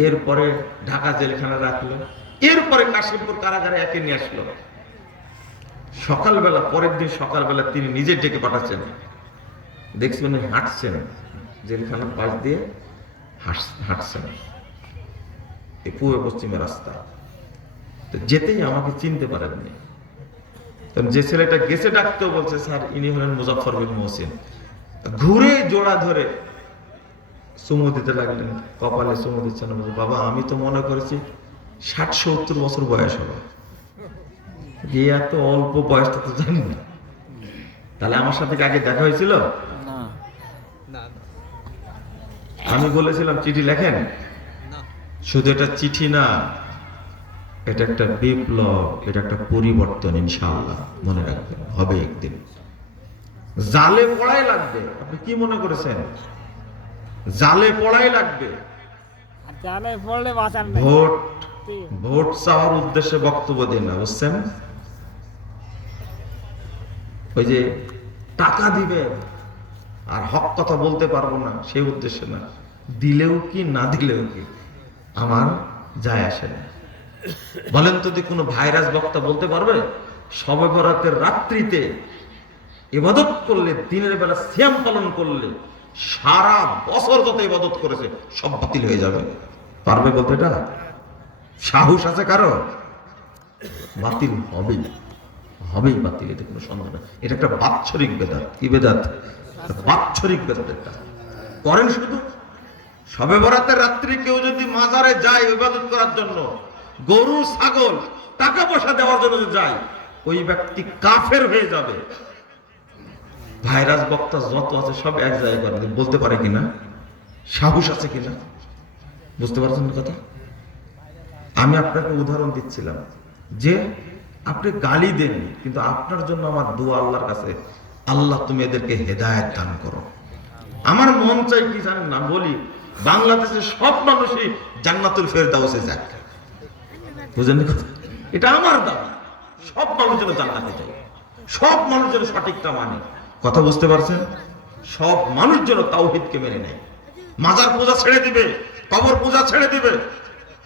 এরপরে ঢাকা জেলখানা রাখলো, এরপরে কাশিমপুর কারাগারে একে নিয়ে আসলো। সকালবেলা, পরের দিন সকালবেলা তিনি নিজে ডেকে পাঠাচ্ছেন, দেখছেন হাঁটছেন, জেলখানার পাশ দিয়ে হাঁটছেন এই পূর্ব পশ্চিমের রাস্তা। যেতেই আমাকে চিনতে পারেননি। যে ছেলেটা গেছে ডাকতেও বলছে, স্যার ইনি হলেন মুজাফফর বিন মহসিন। ঘুরে জোড়া ধরে চুমু দিতে লাগলেন, কপালে চুমু দিচ্ছেন। বাবা, আমি তো মনে করেছি 60-70 বছর বয়স হবে, যে এত অল্প বয়সটা তো জানি না। তাহলে আমার সাথে আগে দেখা হয়েছিল? আমি বলেছিলাম চিঠি লেখেন, শুধু এটা চিঠি না, এটা একটা বিপ্লব, এটা একটা পরিবর্তন, ইনশাআল্লাহ মনে রাখবেন, হবে একদিন। জালে পড়াই লাগবে। আপনি কি মনে করেছেন? জালে পড়াই লাগবে। আর জালে পড়লে বাঁচার নেই। ভোট ভোট চাওয়ার উদ্দেশ্যে বক্তব্য দিন না, বুঝছেন? ওই যে টাকা দিবে আর হক কথা বলতে পারবো না, সেই উদ্দেশ্যে না। দিলেও কি না দিলেও কি আমার যায় আসে না। বলেন তো, কোনো ভাইরাস বক্তা বলতে পারবে শবে বরাতের রাত্রিতে ইবাদত করলে, দিনের বেলা সিয়াম পালন করলে সারা বছর যত ইবাদত করেছে সব বাতিল হয়ে যাবে? পারবে বলতে? এটা সাহস আছে কারো? বাতিল হবেই, হবেই বাতিল, এটা কোনো সন্দেহ না। এটা একটা বাৎসরিক বেদাত। কি বেদাত? বাৎসরিক বেদাত। এটা করেন শুধু শবে বরাতের রাত্রি কেউ যদি মাজারে যায় ইবাদত করার জন্য, গরু ছাগল টাকা পয়সা দেওয়ার জন্য যায়, ওই ব্যক্তি কাফের হয়ে যাবে। ভাইরাস বক্তা যত আছে সব এক জায়গায় করে বলতে পারে কিনা? সাহস আছে কিনা? বুঝতে পারছেন কথা? আমি আপনাকে উদাহরণ দিচ্ছিলাম যে আপনি গালি দেন, কিন্তু আপনার জন্য আমার দোয়া আল্লাহর কাছে, আল্লাহ তুমি এদেরকে হেদায়েত দান করো। আমার মন চাই কি জানেন না, বলি বাংলাদেশের সব মানুষই জান্নাতুল ফেরদাউসে যাক। বুঝলেন কথা? এটা আমার দাবি, সব মানুষ যেন জান্নাতে যায়, সব মানুষ যেন সঠিকটা মানে। কথা বুঝতে পারছেন? সব মানুষ যেন তাওহীদকে মেনে নেয়, মাজার পূজা ছেড়ে দিবে, কবর পূজা ছেড়ে দিবে,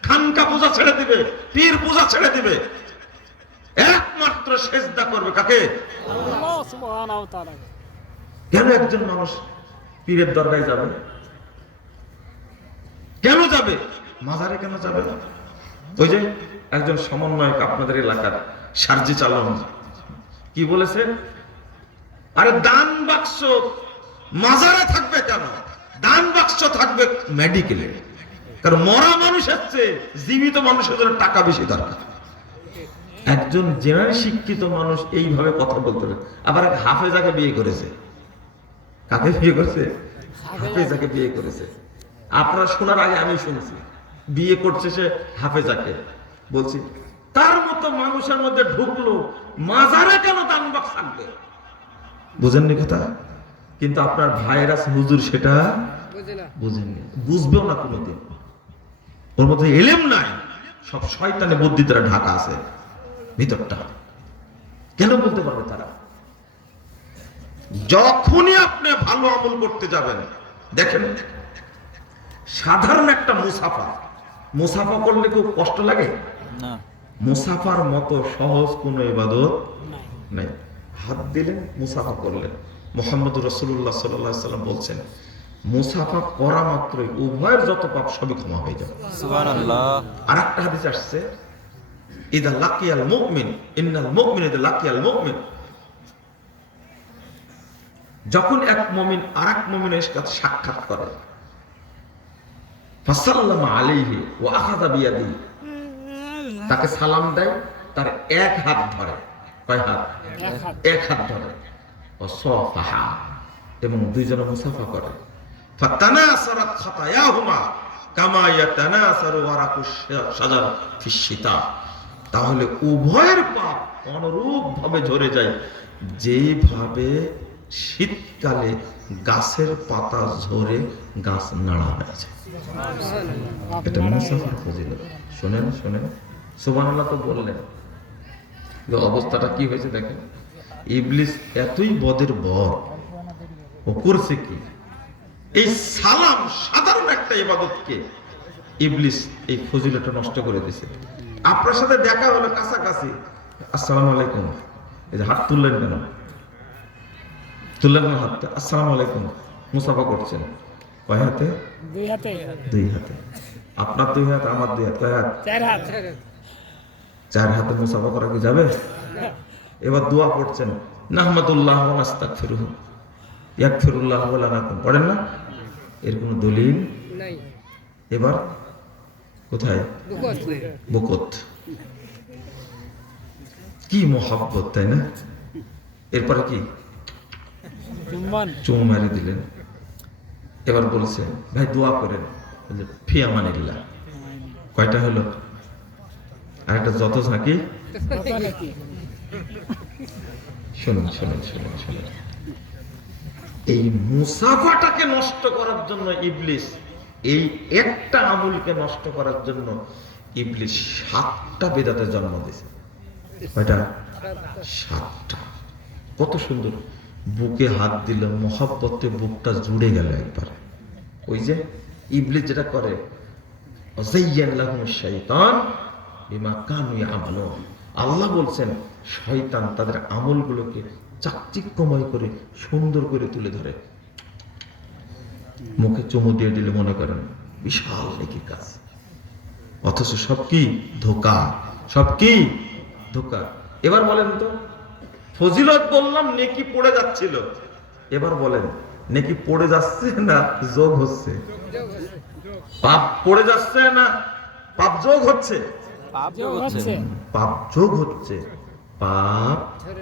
খানকা পূজা ছেড়ে দিবে, পীর পূজা ছেড়ে দিবে, একমাত্র সেজদা করবে কাকে? আল্লাহ সুবহানাহু ওয়া তাআলা। কেন একজন মানুষ পীরের দরগায় যাবে? কেন যাবে? মাজারে কেন যাবে না? ওই যে একজন সমন্বয়ক আপনাদের এলাকার সার্জি চালন কি বলেছে, আরে দান বাক্স মাজারে থাকবে কেন? দান বাক্স থাকবে মেডিকেলে। কারণ মরা মানুষের চেয়ে জীবিত মানুষের জন্য টাকা বেশি দরকার। একজন জেনারেল শিক্ষিত মানুষ এইভাবে কথা বলতে পারে। আবার এক হাফেজাকে বিয়ে করেছে। কাকে বিয়ে করেছে? হাফেজাকে বিয়ে করেছে। আপনারা শোনার আগে আমি শুনছি বিয়ে করছে সে হাফেজাকে। বলছি তার মতো মানুষের মধ্যে ঢুকলো, মাজারে কেন দান বাক্স থাকবে? বুঝেননি কথা? কিন্তু আপনার ভাইরাস হুজুর সেটা বুঝেননি, বুঝবেও না কোনোদিন। ওর মধ্যে এলেম নাই, সব শয়তানে বুদ্ধি দ্বারা ঢাকা আছে ভিতরটা। কেন বলতে পারবে তারা? যখনই আপনি ভালো আমল করতে যাবেন, দেখেন সাধারণ একটা মুসাফা করলে খুব কষ্ট লাগে না। মুসাফার মতো সহজ কোনো ইবাদত নাই। হাত দিলেন, মুসাফা করলেন। মুহাম্মদ রাসূলুল্লাহ সাল্লাল্লাহু আলাইহি ওয়াসাল্লাম বলছেন, মুসাফা করা মাত্রই উভয়ের যত পাপ সবই ক্ষমা হয়ে যাবে। সুবহানাল্লাহ। আরেকটা হাদিস আসছে, ইদা লাকিয়াল মুমিন ইন্নাল মুমিনা ইদা লাকিয়াল মুমিন, যখন এক মুমিন আরেক মুমিনের সাথে সাক্ষাৎ করে, ফাসাল্লামা আলাইহি ওয়া আখাযা বিয়াদি, তাকে সালাম দেয়, তার এক হাত ধরে। কয় হাত? এক হাত ধরে। ও সাফাহা, এবং দুইজনে মুসাফা করে। ফাতানাসারাত খাতায়াহুমা কামা ইয়াতানাসারু ওয়ারাকুশ শাজার ফিশ শিতা, তাহলে উভয়ের পাপ অনুরূপ ভাবে ঝরে যায় যেভাবে শীতকালে গাছের পাতা ঝরে গাছ নাড়া হয়ে যায়। এটা মুসাফার ফজিলত। শুনেন শুনেন, সুবহানাল্লাহ তো বললেন, অবস্থাটা কি হয়েছে দেখেন। ইবলিস এতই বদের বর, ও করছে কি? এই সালাম সাধারণ একটা ইবাদতকে ইবলিস এই ফজিলতটা নষ্ট করে দিয়েছে। আপনার সাথে দেখা হলো কাছাকাছি, আসসালামু আলাইকুম, এই যে হাত তুললেন কেন? তুললেন না হাতটা, আসসালামু আলাইকুম, মুসাফা করছেন কয় হাতে? দুই হাতে। দুই হাতে। আপনার দুই হাত, আমার দুই হাত, কয় হাত? চার হাত। চার হাতে মুসাফা করা কি যাবে? এবার দোয়া পড়ছেন, নাহমাদুল্লাহ ওয়া নাস্তাগফিরুহু ইয়াগফিরুল্লাহু ওয়া লানাকুম, পড়েন না? এর কোনো দলিল নাই। এবার কোথায়? বকত। কি মহব্বত, তাই না? এরপরে কি? চুম মারি দিলেন। এবার বলছে, ভাই দোয়া করেন, ফি আমানিল্লাহ। কয়টা হলো? আর একটা যত ঝাঁকি। কথা নাকি? শুনুন শুনুন শুনুন শুনুন, এই মুসাফাটাকে নষ্ট করার জন্য ইবলিস, এই একটা আমলকে নষ্ট করার জন্য ইবলিস 7টা বেদাতের জন্ম দিয়েছে। কয়টা? 7টা। কত সুন্দর, বুকে হাত দিল, মহাব্বতে বুকটা জুড়ে গেল একবার। ওই যে ইবলিস যেটা করে, শাইতান বিমা কানু ইয়ামালুন, আল্লাহ বলছেন শয়তান তাদের আমলগুলোকে চাকচিক্যময় করে সুন্দর করে তুলে ধরে। মুখে চুমু দিয়ে দিলে মনে করেন বিশাল নেকির কাজ, অথচ সব কি ধোঁকা, সব কি ধোঁকা। এবার বলেন তো, ফজিলত বললাম নেকি পড়ে যাচ্ছিল, এবার বলেন নেকি পড়ে যাচ্ছে না যোগ হচ্ছে? পাপ পড়ে যাচ্ছে না পাপ যোগ হচ্ছে? যোগ হচ্ছে, পাপ যোগ হচ্ছে, পাপ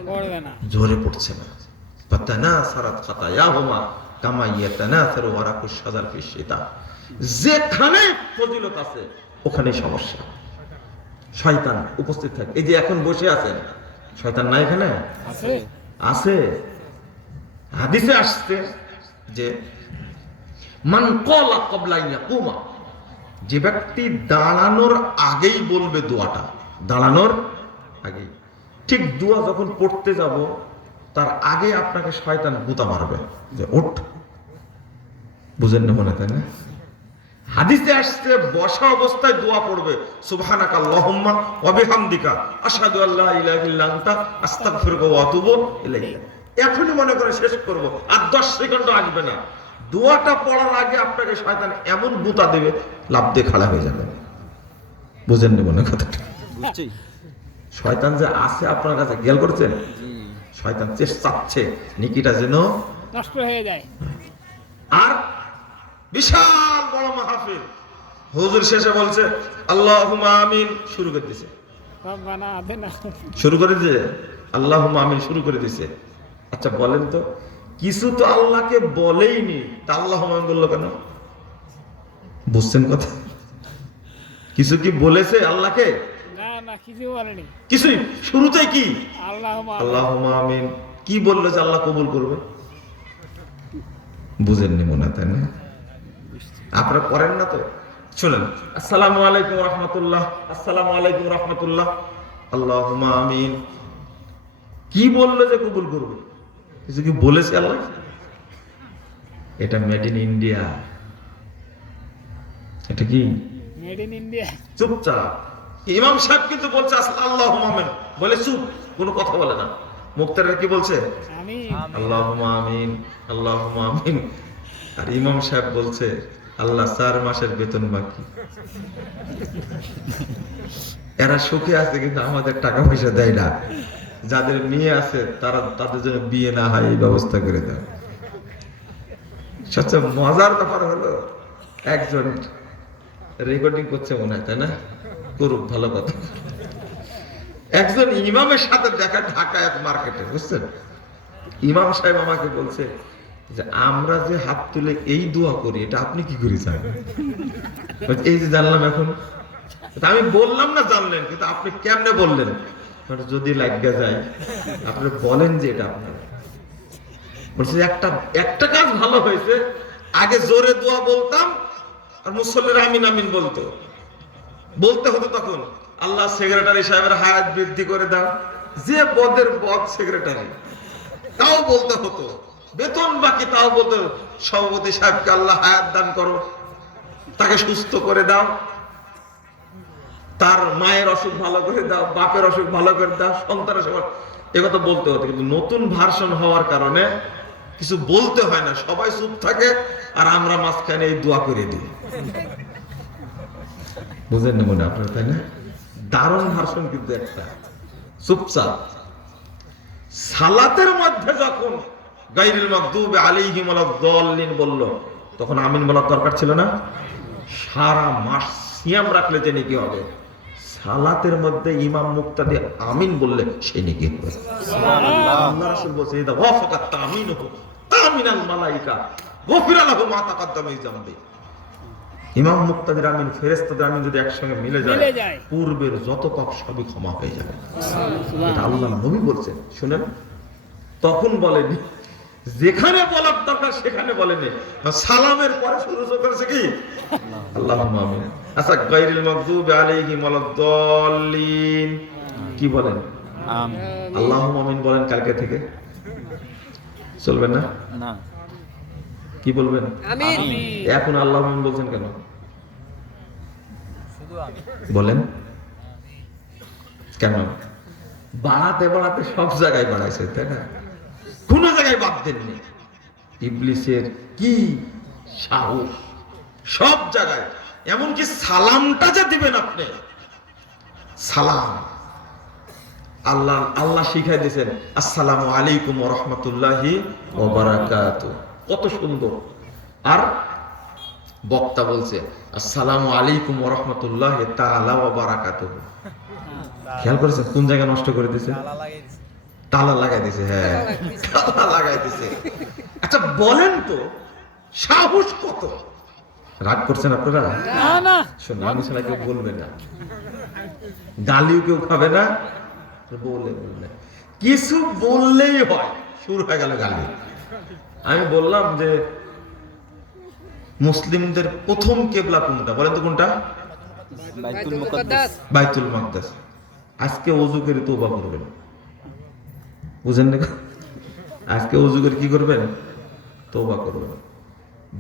পড়বে না। ঝরে পড়ছে না। ফাতানাসারাত খাতায়াহুমা কামা ইয়াতানাসারু ওয়ারাকুশ শাজার ফিশ শিতা। যেখানে ফজিলত আছে ওখানে সমস্যা, শয়তান উপস্থিত থাকে। এই যে এখন বসে আছেন, শয়তান না এখানে আছে? আছে। হাদিসে আসছে যে মান ক্বালা ক্বাবলা ইয়াকুমা, যে ব্যক্তি দাঁড়ানোর আগেই বলবে দোয়াটা, দাঁড়ানোর আগেই, ঠিক দোয়া যখন পড়তে যাব তার আগে আপনাকে শয়তান গুতা মারবে যে ওঠ। বুঝেন না মনে, তাই না? হাদিসে আসছে বসা অবস্থায় দোয়া পড়বে, সুবহানাকা আল্লাহুম্মা ওয়া বিহামদিকা আশহাদু আল্লা ইলাহা ইল্লা আনতা আস্তাগফিরুকা ওয়া আতুবু ইলাইক। এখনই মনে করে শেষ করব, আর 10 সেকেন্ড আসবে না। দোয়াটা পড়ার আগে আপনাকে শয়তান এমন গুতা দেবে, লাফ দিয়ে খাড়া হয়ে যাবে। বুঝেন না মনে কথাটা? বুঝছি। শয়তান যে আছে আপনার কাছে, খেয়াল করছেন? শয়তান চেষ্টা চাচ্ছে নিকিটা যেন নষ্ট হয়ে যায়। আর বিশাল বড় মাহফিল, হুজুর শেষে বলছে আল্লাহুম্মা আমিন, শুরু করে দিয়েছে, রব্বানা আতিনা। শুরু করে দিয়েছে আল্লাহুম্মা আমিন শুরু করে দিয়েছে। আচ্ছা বলেন তো, কিছু তো আল্লাহকে বলেইনি, তা আল্লাহুম্মা আমিন বললো কেন? বুঝছেন কথা? কিছু কি বলেছে আল্লাহকে? না না, কিছু বলেনি। কিছুই, শুরুতেই কি আল্লাহুম্মা আল্লাহুম্মা আমিন। কি বললো যে আল্লাহ কবুল করবে? বুঝেননি মনে, তাই না? আপনারা করেন না তো? শুনেন, আসসালামু আলাইকুম রাহমাতুল্লাহ, আসসালামু আলাইকুম রাহমাতুল্লাহ, আল্লাহুম্মা আমিন। কি বললো যে কবুল করবে? কিছু কি বলেছে আল্লাহ? এটা মেড ইন ইন্ডিয়া। এটা কি মেড ইন ইন্ডিয়া। চুপচাপ। ইমাম সাহেব কিন্তু বলছে আল্লাহুম্মা আমিন, বলে চুপ, কোনো কথা বলে না। মুক্তারের কি বলছে? আমি আল্লাহুম্মা আমিন, আল্লাহুম্মা আমিন। আর ইমাম সাহেব বলছে আল্লাহ 4 মাসের বেতন বাকি। এরা সুখে আছে কিন্তু আমাদের টাকা পয়সা দেয় না। যাদের মেয়ে আছে তারা, তাদের জন্য বিয়ে না হয় এই ব্যবস্থা করে দেয়। সবচেয়ে মজার ব্যাপার হলো, একজন রেকর্ডিং করছে মনে হয়, তাই না? করুক, ভালো কথা। একজন ইমামের সাথে দেখা ঢাকায় মার্কেটে, বুঝছেন? ইমাম সাহেব আমাকে বলছে যে আমরা যে হাত তুলে এই দোয়া করি, এটা আপনি কি করে জানেন? এই যে জানলাম এখন। আমি বললাম না জানলেন, কিন্তু আপনি কেমনে বললেন? যদি লাগিয়া যায় আপনি বলেন যে এটা আপনার। বলছে একটা কাজ ভালো হয়েছে, আগে জোরে দোয়া বলতাম আর মুসল্লিরা আমিন আমিন বলতে হতো। তখন আল্লাহ সেক্রেটারি সাহেবের হায়াত বৃদ্ধি করে দাও, যে পদের পদ সেক্রেটারি, তাও বলতে হতো। বেতন বাকি, তাও বলতে, সভাপতি সাহেবকে আল্লাহ হায়াত দান করো, তাকে সুস্থ করে দাও, তার মায়ের অসুখ ভালো করে দাও, বাপের অসুখ ভালো করে দাও, সন্তানের সবার, একথা বলতে হতো। কিন্তু নতুন ভার্সন হওয়ার কারণে কিছু বলতে হয় না, সবাই চুপ থাকে আর আমরা মাঝখানে এই দোয়া করে দিই। বুঝেন না মনে আপনার, তাই না? দারুণ ভার্সন কিন্তু একটা, চুপচাপ। সালাতের মধ্যে যখন গায়রিল মাগদুবি আলাইহিম ওয়ালাদ-দাল্লিন বলল, তখন আমিন বলার দরকার ছিল না? সারা মাস সিয়াম রাখলে যে নেকি হবে, সালাতের মধ্যে ইমাম মুক্তাদি আমিন বললে সেই নেকি হবে। সুবহানাল্লাহ। আল্লাহ রাসূল বলেছে ইদা ওয়াফাকাত তামিনুহু তামিনাল মালায়েকা গফিরা লাহু মা তাকাদ্দামা মিন যামবি। ইমাম মুক্তাদির আমিন ফেরেশতাদের আমিন যদি একসঙ্গে মিলে মিলে যায় যায়। পূর্বের যত পাপ সবই ক্ষমা হয়ে যাবে। এটা আল্লাহ নবী বলছেন, শুনেন। তখন বলেনি, যেখানে বলার দরকার সেখানে বলেনি, সালামের পরে শুরু করেছে কি আল্লাহুম্মা আমিন। আচ্ছা, গায়রিল মাগদুবি আলাইহিম ওয়ালাদ-দাল্লিন কি বলেন? আল্লাহুম্মা আমিন বলেন কালকে থেকে, চলবে না? না, কি বলবেন? আমিন। এখন আল্লাহুম্মা আমিন বলছেন কেন শুধু আমি। বলেন? কেন? বাড়াতে বাড়াতে সব জায়গায় বাড়াইছে, তাই না? কোন জায়গায় বাদ দেননি। ইবলিসের কি সাহস, সব জায়গায়। এমনকি সালামটা যা দিবেন আপনি, সালাম আল্লাহ আল্লাহ শিখাই দিয়েছেন, আসসালামু আলাইকুম ওয়া রাহমাতুল্লাহি ওয়া বারাকাতুহু। কত সুন্দর। আর বক্তা বলছে আসসালামু আলাইকুম ওয়া রাহমাতুল্লাহি তাআলা ওয়া বারাকাতুহু। খেয়াল করেছেন কোন জায়গা নষ্ট করে দিয়েছে? তালা লাগাই দিয়েছে। হ্যাঁ, তালা লাগাই দিয়েছে। আচ্ছা বলেন তো, সাহস কত? রাগ করছেন আপনারা? না না শোনো, আমি ছাড়া কেউ বলবে না, গালিও কেউ খাবে না, বললে কিছু বললেই হয় শুরু হয়ে গেল গালি। আমি বললাম যে মুসলিমদের প্রথম কেবলা কোনটা বলেন তো? কোনটা? বাইতুল মুকাদ্দাস। বাইতুল মাকদাস। আজকে ওযু করে তওবা করবেন, বুঝেন না? আজকে ওযু করে কি করবেন? তওবা করবেন।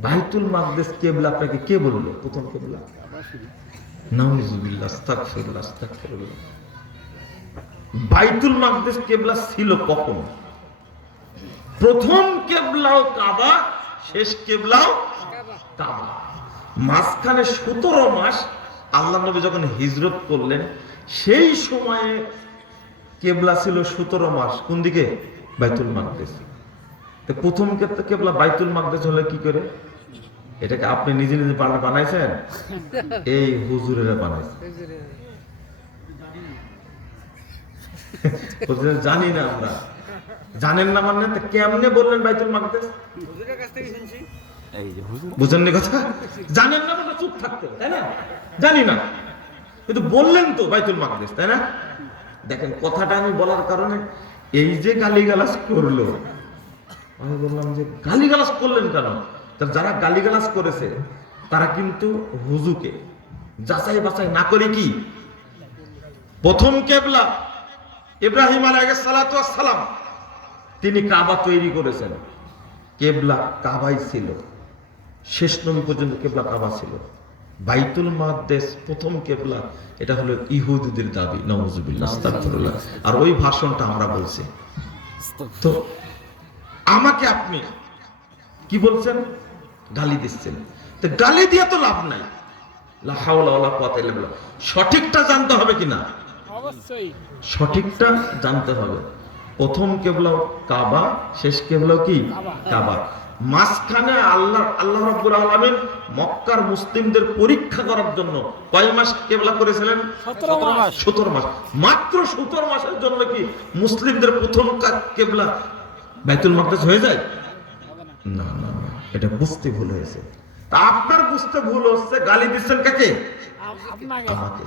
বাইতুল মাকদাস কেবলা আপনাকে কে বললো প্রথম কেবলা? নাউযুবিল্লাহ, আস্তাগফিরুল্লাহ, আস্তাগফিরুল্লাহ। বাইতুল মাকদাস কেবলা ছিল কখন? প্রথম কেবলাও কাবা, শেষ কেবলাও কাবা। মাঝখানে 17 মাস আল্লাহ নবী যখন হিজরত করলেন, সেই সময়ে কেবলা ছিল 17 মাস কোন দিকে? বাইতুল মাকদাস। তো প্রথম কেবলা বাইতুল মাকদাস হলে কি করে? এটাকে আপনি নিজে নিজে বানাইছেন? এই হুজুরেরা বানাইছে। জানি না আমরা, জানেন না মানে তো কেমনে বললেন বাইতুল মাকদাস? এই যে হুজুর বুঝেননি কথা? জানেন না মানে চুপ থাকতে হবে, তাই না? জানি না, কিন্তু বললেন তো বাইতুল মাকদাস, তাই না? দেখেন কথাটা আমি বলার কারণে, এই যে গালিগালাজ করলো, আমি বললাম যে গালিগালাজ করলেন কেন? তার যারা গালিগালাজ করেছে তারা কিন্তু হুজুকে যাচাই বাছাই না করে কি প্রথম কেবলা ইব্রাহিম আলাইহিস সালাতু ওয়াস সালাম তিনি কাবা তৈরি করেছেন। কেবলা কাবাই ছিল, শেষ নবী পর্যন্ত কেবলা কাবা ছিল। বাইতুল মাকদাস প্রথম কেবলা, এটা হলো ইহুদিদের দাবি, নাউযুবিল্লাহ, আস্তাগফিরুল্লাহ। আর ওই ভাষণটা আমরা বলছি। তো আমাকে আপনি কি বলছেন? গালি দিচ্ছেন। তো গালি দিয়ে তো লাভ নাই। লা হাওলা ওয়ালা কুওয়াতা ইল্লা বিল্লাহ। সঠিকটা জানতে হবে কিনা? অবশ্যই সঠিকটা জানতে হবে। প্রথম কেবলাও কাবা, শেষ কেবলাও কি কাবা। মাঝখানে আল্লাহ রাব্বুল আলামিন মক্কার মুসলিমদের পরীক্ষা করার জন্য কয় মাস কেবলা করেছিলেন? 17 মাস। 17 মাস। মাত্র 17 মাসের জন্য কি মুসলিমদের প্রথম কেবলা বাইতুল মাকদাস হয়ে যায়? না না না, এটা বুঝতে ভুল হয়েছে। তা আপনার বুঝতে ভুল হচ্ছে, গালি দিচ্ছেন কাকে? আপনাকে। আমাকে।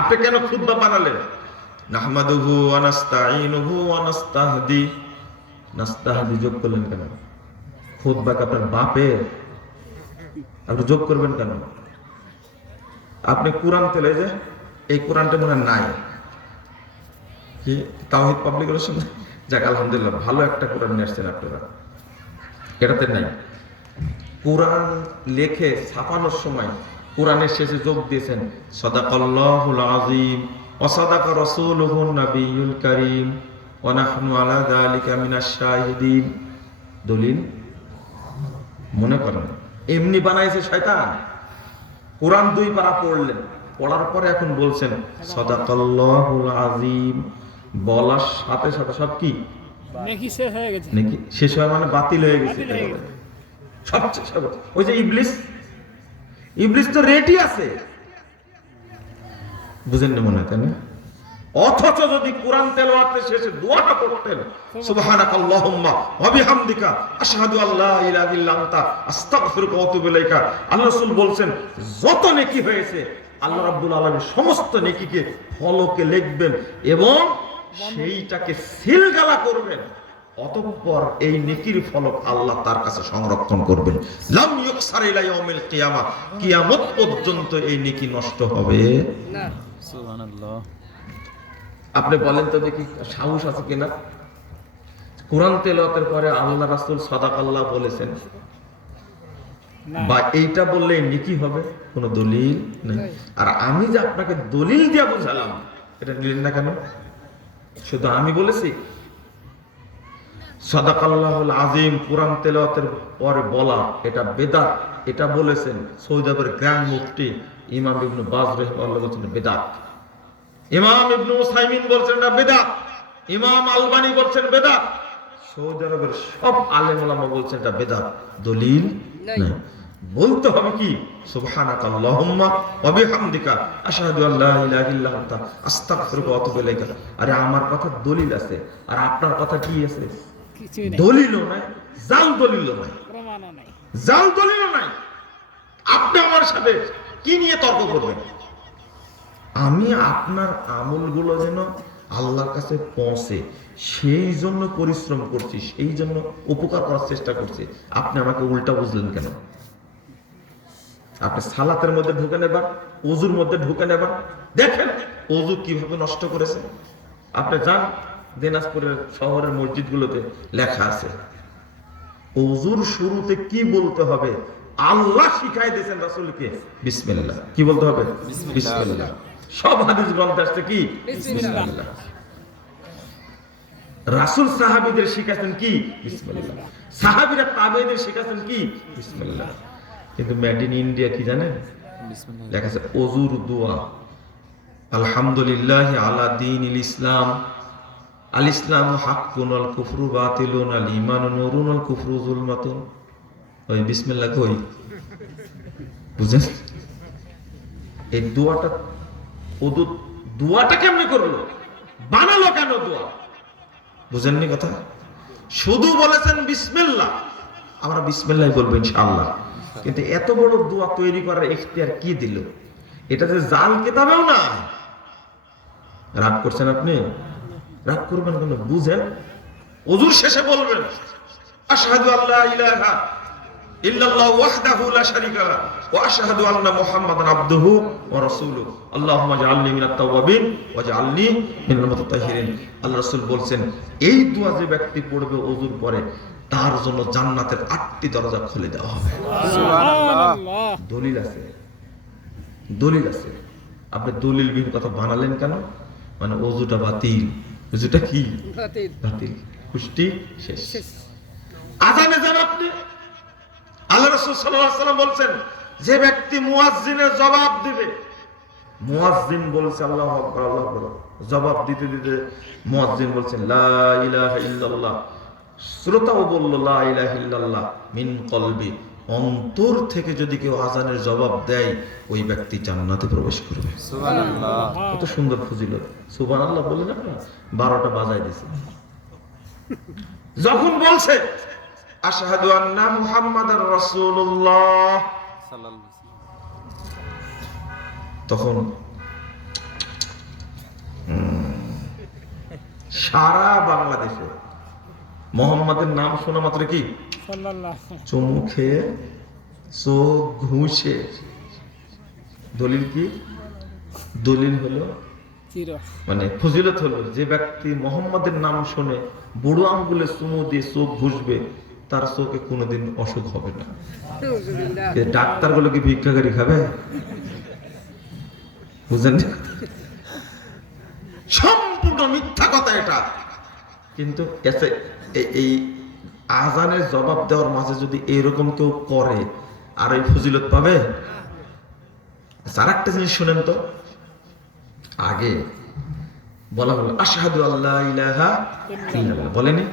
আপনি কেন খুতবা বানালেন? নাহমাদুহু ওয়া নাস্তাঈনুহু ওয়া নাস্তাহদি, নাস্তাহদি যোগ করলেন কেন? খুতবা কি আপনার বাপের? আপনি যোগ করবেন কেন? আপনি কোরআন তেলে যে এই কোরআনটা মনে হয় নাই কি তাওহীদ পাবলিকেশন? যাক আলহামদুলিল্লাহ, ভালো একটা কোরআন নিয়ে আসছেন আপনারা। এটাতে নাই। কোরআন লেখে ছাপানোর সময় কোরআনের শেষে যোগ দিয়েছেন সাদাকাল্লাহুল আযীম ওয়া সাদাকা রাসূলুহুন নাবিয়্যুল কারীম ওয়া নাহনু আলা যালিকা মিনাশ শাহিদিন। দলিল মনে করেন এমনি বানাইছে শয়তান। কোরআন 2 পারা পড়লেন, পড়ার পরে এখন বলছেন সাদাকাল্লাহুল আযীম। বলার সাথে সাথে সব কি নেকি শেষ হয়ে গেছে। নাকি শেষ হয় মানে বাতিল হয়ে গেছে? বাতিল হয়ে গেছে। সবচেয়ে ওই যে ইবলিস, ইবলিস তো রেডি আছে, বুঝেন না মনে হয়, তাই না? অথচ যদি কোরআন তেলাওয়াতের শেষে দোয়াটা পড়তেন, সুবহানাকাল্লাহুম্মা ওয়া বিহামদিকা আশহাদু আল্লা ইলাহা ইল্লা আনতা আস্তাগফিরুকা ওয়া আতুবু ইলাইকা। আল্লাহ রাসূল বলছেন যত নেকি হয়েছে আল্লাহ রাব্বুল আলামিন সমস্ত নেকিকে ফলকে লিখবেন এবং সেইটাকে সিলগালা করবেন। অতঃপর এই নেকির ফলক আল্লাহ তার কাছে সংরক্ষণ করবেন। লাম ইউকসার ইলা ইয়াউমিল কিয়ামা, কিয়ামত পর্যন্ত এই নেকি নষ্ট হবে না। সুবহানাল্লাহ। আপনি বলেন তো দেখি সাহস আছে কিনা? কোরআন তেলাওয়াতের পরে আল্লাহ রাসূল সাদাকাল্লাহ বলেছেন না। বা এইটা বললে নেকি হবে, কোনো দলিল নেই। আর আমি যে আপনাকে দলিল দিয়ে বুঝালাম, এটা নিলেন না কেন? শুধু আমি বলেছি সাদাকাল্লাহুল আযীম কোরআন তেলাওয়াতের পরে বলা এটা বেদাত, এটা বলেছেন সৌদি আরবের গ্র্যান্ড মুফতি ইমাম ইবনে বাজ রাহিমাহুল্লাহ বলেছেন বেদাত, ইমাম ইবনে উসাইমিন বলছেন এটা বেদাত, ইমাম আলবানী বলছেন বেদাত, সৌদি আরবের সব আলেম ওলামা বলছেন এটা বেদাত। দলিল নাই। নাই। বলতে হবে কি সুবহানাকাল্লাহুম্মা ওয়া বিহামদিকা আশহাদু আল্লা ইলাহা ইল্লা আনতা আস্তাগফিরুকা ওয়া আতুবু ইলাইকা। আরে আমার কথা দলিল আছে আর আপনার কথা কি আছে? কিছুই নাই, দলিলও নাই, জাল দলিলও নাই, প্রমাণও নাই। জাল দলিলও নাই। আপনি আমার সাথে কি নিয়ে তর্ক করবেন? আমি আপনার আমলগুলো যেন আল্লাহর কাছে পৌঁছে সেই জন্য পরিশ্রম করছি, সেই জন্য উপকার করার চেষ্টা করছি। আপনি আমাকে উল্টা বুঝলেন কেন? আপনি সালাতের মধ্যে ঢুকে নেবার, ওযুর মধ্যে ঢুকে নেবার, দেখেন ওযু কিভাবে নষ্ট করেছে। আপনি যান দিনাজপুরের শহরের মসজিদগুলোতে লেখা আছে ওযুর শুরুতে কি বলতে হবে। আল্লাহ শিখাই দিয়েছেন রাসূলকে বিসমিল্লাহ। কি বলতে হবে? বিসমিল্লাহ। সব হাদিস গ্রন্থে আসছে কি? বিসমিল্লাহ। রাসূল সাহাবীদের শিখাছেন কি? বিসমিল্লাহ। সাহাবীরা তাবেঈদের শিখাছেন কি? বিসমিল্লাহ। কিন্তু মেড ইন ইন্ডিয়া কি জানেন? বিসমিল্লাহ। লেখা আছে ওযুর দোয়া, আলহামদুলিল্লাহি আলা দীনিল ইসলাম, আল ইসলামু হাক্কুন ওয়াল কুফরু বাতিলুন, আল ঈমানু নূরুন ওয়াল কুফরু যুলমাতুন। ওই বিসমিল্লাহ কই? বুঝেন? এই দোয়াটা ওযু দোয়াটা কেমনে করলো? বানালো কেন দোয়া? বুঝেননি কথা? শুধু বলেছেন বিসমিল্লাহ, আমরা বিসমিল্লাহ বলবো ইনশাআল্লাহ। কিন্তু এত বড় দোয়া তৈরি করার ইখতিয়ার কি দিল? এটা যে জাল কিতাবেও না। রাগ করছেন আপনি? রাগ করবেন কেন? বুঝেন ওযুর শেষে বলবেন আশহাদু আল্লা ইলাহা ইল্লাল্লাহু ওয়াহদাহু লা শারীকা লাহু ওয়া আশহাদু আন্না মুহাম্মাদান আবদুহু ওয়া রাসূলুহু আল্লাহুম্মা জাআলনি মিনাত তাওয়াবিন ওয়া জাআলনি মিনাল মুতাতাহহিরিন। আল্লাহ রাসূল বলেন এই দোয়া যে ব্যক্তি পড়বে ওযুর পরে তার জন্য জান্নাতের 8টি দরজা খুলে দেওয়া হবে। সুবহানাল্লাহ। দলিল আছে, দলিল আছে। আপনি দলিল বিহীন কথা বানালেন কেন? মানে ওযুটা বাতিল। ওযুটা কি? বাতিল। বাতিল। কুষ্টি শেষ। শেষ। আযানে যান আপনি। আল্লাহ রাসূল সাল্লাল্লাহু আলাইহি ওয়াসাল্লাম বলেন যে ব্যক্তি মুয়াজ্জিনের জবাব দিবে, মুয়াজ্জিন বলছে আল্লাহু আকবার আল্লাহু আকবার, জবাব দিতে দিতে মুয়াজ্জিন বলছেন লা ইলাহা ইল্লাল্লাহ, শ্রোতাও বলল লা ইলাহা ইল্লাল্লাহ মিন কলবি, অন্তর থেকে যদি কেউ আযানের জবাব দেয় ওই ব্যক্তি জান্নাতে প্রবেশ করবে। সুবহানাল্লাহ। কত সুন্দর ফজিলত। সুবহানাল্লাহ বলে না 12টা বাজায় দিয়েছে। যখন বলছে আশহাদু আন্না মুহাম্মাদার রাসূলুল্লাহ সাল্লাল্লাহু আলাইহি তখন সারা বাংলাদেশে মোহাম্মদের নাম শোনা মাত্র কি সাল্লাল্লাহু চুমু খেয়ে চোখ ঘুষে। দলিল কি? দলিল হলো চির মানে ফজিলত হলো যে ব্যক্তি মোহাম্মদের নাম শুনে বুড়ো আঙ্গুলে চুমু দিয়ে চোখ ঘুষবে তার চোখে কোনোদিন অসুখ হবে না। আলহামদুলিল্লাহ। এ ডাক্তারগুলো কি ভিক্ষাগারি খাবে? বুঝেন? সম্পূর্ণ মিথ্যা কথা এটা। কিন্তু এই আযানের জবাব দেওয়ার মাঝে যদি এরকম কেউ করে আর এই ফজিলত পাবে? আর একটা জিনিস শুনেন তো, আগে বলা হলো আশহাদু আল্লা ইলাহা ইল্লাল্লাহ, বলেনি?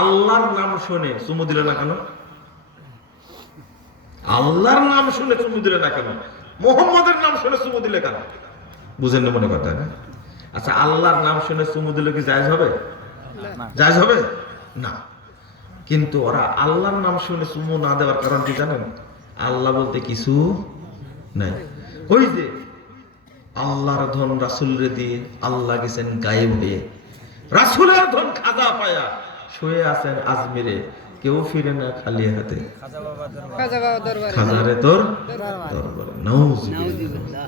আল্লাহর নাম শুনে চুমু দিলে না কেন? আল্লাহর নাম শুনে চুমু দিলে না কেন? মুহাম্মাদের নাম শুনে চুমু দিলে কেন? বুঝেন না মনে কথা না? আচ্ছা, আল্লাহর নাম শুনে চুমু দিলে কি জায়েজ হবে? না। জায়েজ হবে না। কিন্তু ওরা আল্লাহর নাম শুনে চুমু না দেওয়ার কারণ কি জানেন? আল্লাহ বলতে কিছু নাই। ওই যে আল্লাহর ধন রাসূলরে দিয়ে আল্লাহ গেছেন গায়েব হয়ে, রাসূলের ধন খাজা পায়া শুয়ে আছেন আজমিরে, কেউ ফিরে না খালি হাতে। খাজা বাবা দরবারে খাজারে তোর দরবারে। দরবারে। নাউজুবিল্লাহ।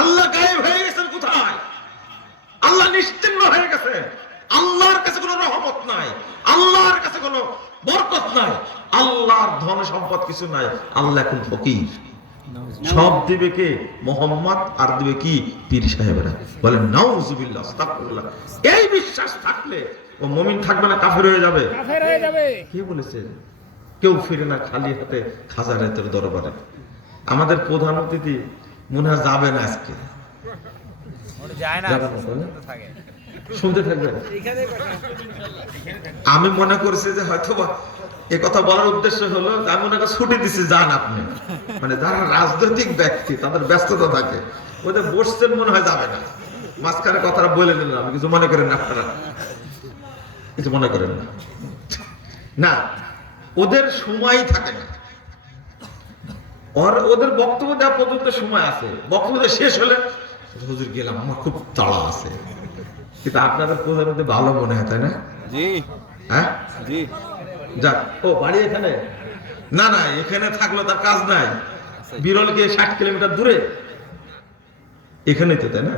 আল্লাহ গায়েব হয়ে গেছেন কোথায়? আল্লাহ নিশ্চিন্ন হয়ে গেছে। আল্লাহর কাছে কোনো রহমত নাই, আল্লাহর কাছে কোনো বরকত নাই, আল্লাহর ধন সম্পদ কিছু নাই। আল্লাহ এখন ফকির। সব দিবে কে? মোহাম্মদ, আর দিবে কি? পীর সাহেবরা। বলেন নাউজুবিল্লাহ, আস্তাগফিরুল্লাহ। এই বিশ্বাস থাকলে ও মুমিন থাকবে না কাফের হয়ে যাবে? কাফের হয়ে যাবে। কে বলেছে কেউ ফিরে না খালি হাতে খাজা রাতের দরবারে? আমাদের প্রধান অতিথি মনে হয় যাবে না আজকে। যাবে না, তাই না? শুনতে থাকবেন। আমি মনে করছি যে হয়তো এ কথা বলার উদ্দেশ্য হলো আমি মনে করি ছুটি দিচ্ছি, যান আপনি। মানে যারা রাজনৈতিক ব্যক্তি তাদের ব্যস্ততা থাকে, ওদের বসছেন মনে হয় যাবে না। মাঝখানে কথাটা বলে নিলাম, আমি কিছু মনে করেন না, আপনারা কিছু মনে করেন না। না, ওদের সময় থাকে না। ওদের বক্তব্য দেওয়া পর্যন্ত সময় আছে, বক্তব্য শেষ হলে হুজুর গেলাম, আমার খুব তাড়া আছে। কিন্তু আপনাদের প্রধান ভালো মনে হয়, তাই না? জি হ্যাঁ, জি। যাক। ও বাড়ি এখানে? না না, এখানে থাকলে তার কাজ নাই। বিরল গিয়ে 60 কিলোমিটার দূরে, এখানেই তো, তাই না?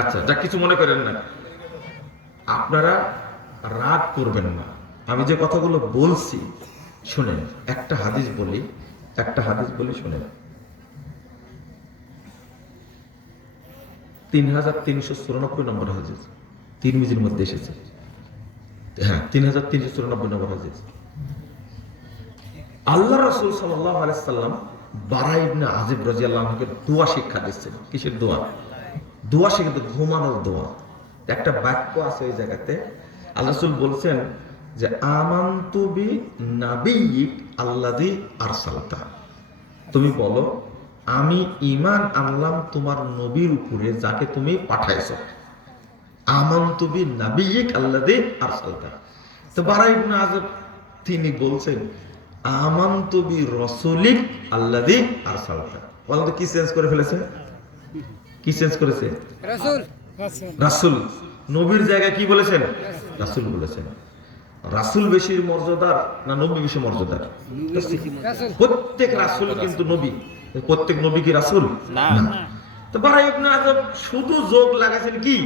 আচ্ছা, যাক, কিছু মনে করেন না, আপনারা রাগ করবেন না। আমি যে কথাগুলো বলছি শুনেন। একটা হাদিস বলি শুনেন। 3394 নম্বর হাদিস, তিরমিজির মধ্যে এসেছে। হ্যাঁ, 3394 নম্বর হাদিস। আল্লাহ রাসূল সাল্লাল্লাহু আলাইহি সাল্লাম বারা ইবনে আজিব রাদিয়াল্লাহু আনহুকে দোয়া শিক্ষা দিচ্ছেন। কিসের দোয়া? দোয়া শিখে, ঘুমানোর দোয়া। একটা বাক্য আছে ওই জায়গাতে, আল্লাহ রাসূল বলছেন যে আমানতু বি নাবিয়িক আল্লাযী আরসালতা। তুমি বলো আমি ঈমান আনলাম তোমার নবীর উপরে যাকে তুমি পাঠাইছো। আমানতু বি নাবিয়িক আল্লাযী আরসালতা। তো বারা ইবনে আযব তিনি বলছেন আমানতু বি রাসূলিক আল্লাযী আরসালতা। বলেন তো কি চেঞ্জ করে ফেলেছে? কি চেঞ্জ করেছে? রাসূল রাসূল। রাসূল। নবীর জায়গায় কি বলেছেন? রাসূল বলেছেন। রাসূল বেশি মর্যাদার না নবী বেশি মর্যাদার? রাসূল প্রত্যেক রাসূল কিন্তু নবী। প্রত্যেক নবী কি রাসূল? না। তো বারা ইবনে আযব শুধু যোগ লাগাইছেন কি?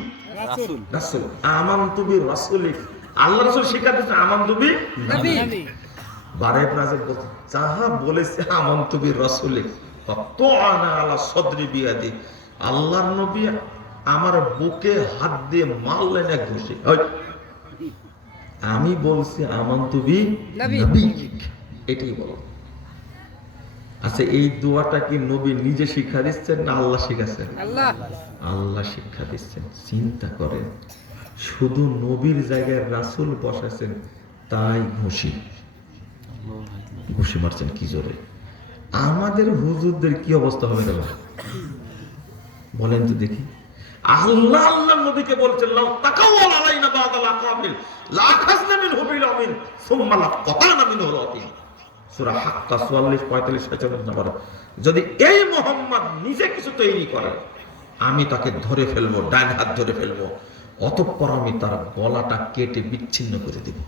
রাসূল। রাসূল। আমানতু বি রাসূলিক। আল্লাহ রাসূল শিক্ষা দিয়েছেন আমানতু বি নবী নবী। বারা ইবনে আযব বলছেন যাহা বলেছে আমানতু বি রাসূলিক ফাতাআনা আলা সাদরি বিয়াদি। আল্লাহর নবী আমার বুকে হাত দিয়ে মারলেন এক ঘুষি। ওই আমি বলছি আমানতু বি নবিয়িক, এটাই বলো। আচ্ছা, এই দোয়াটা কি নবী নিজে শিক্ষা দিচ্ছেন না আল্লাহ শিখাচ্ছেন? আল্লাহ আল্লাহ শিক্ষা দিচ্ছেন। চিন্তা করেন, শুধু নবীর জায়গায় রাসূল বসাছেন, তাই ঘুষি মারছেন কি জোরে। আমাদের হুজুরদের কি অবস্থা হবে না বলেন তো দেখি। আল্লাহ আল্লাহ নবীকে বলছেন লাউ তাকাওয়াল আলাইনা বাদাল আকাবিল লা আখাযনা মিনহু বিল আমিন সুম্মা লা কাতানা মিনহু রাতিন। সূরা হাক্কা 44 45 46 নম্বর। যদি এই মুহাম্মদ নিজে কিছু তৈরি করে, আমি তাকে ধরে ফেলবো, ডান হাত ধরে ফেলবো, অতঃপর আমি তার গলাটা কেটে বিচ্ছিন্ন করে দেব।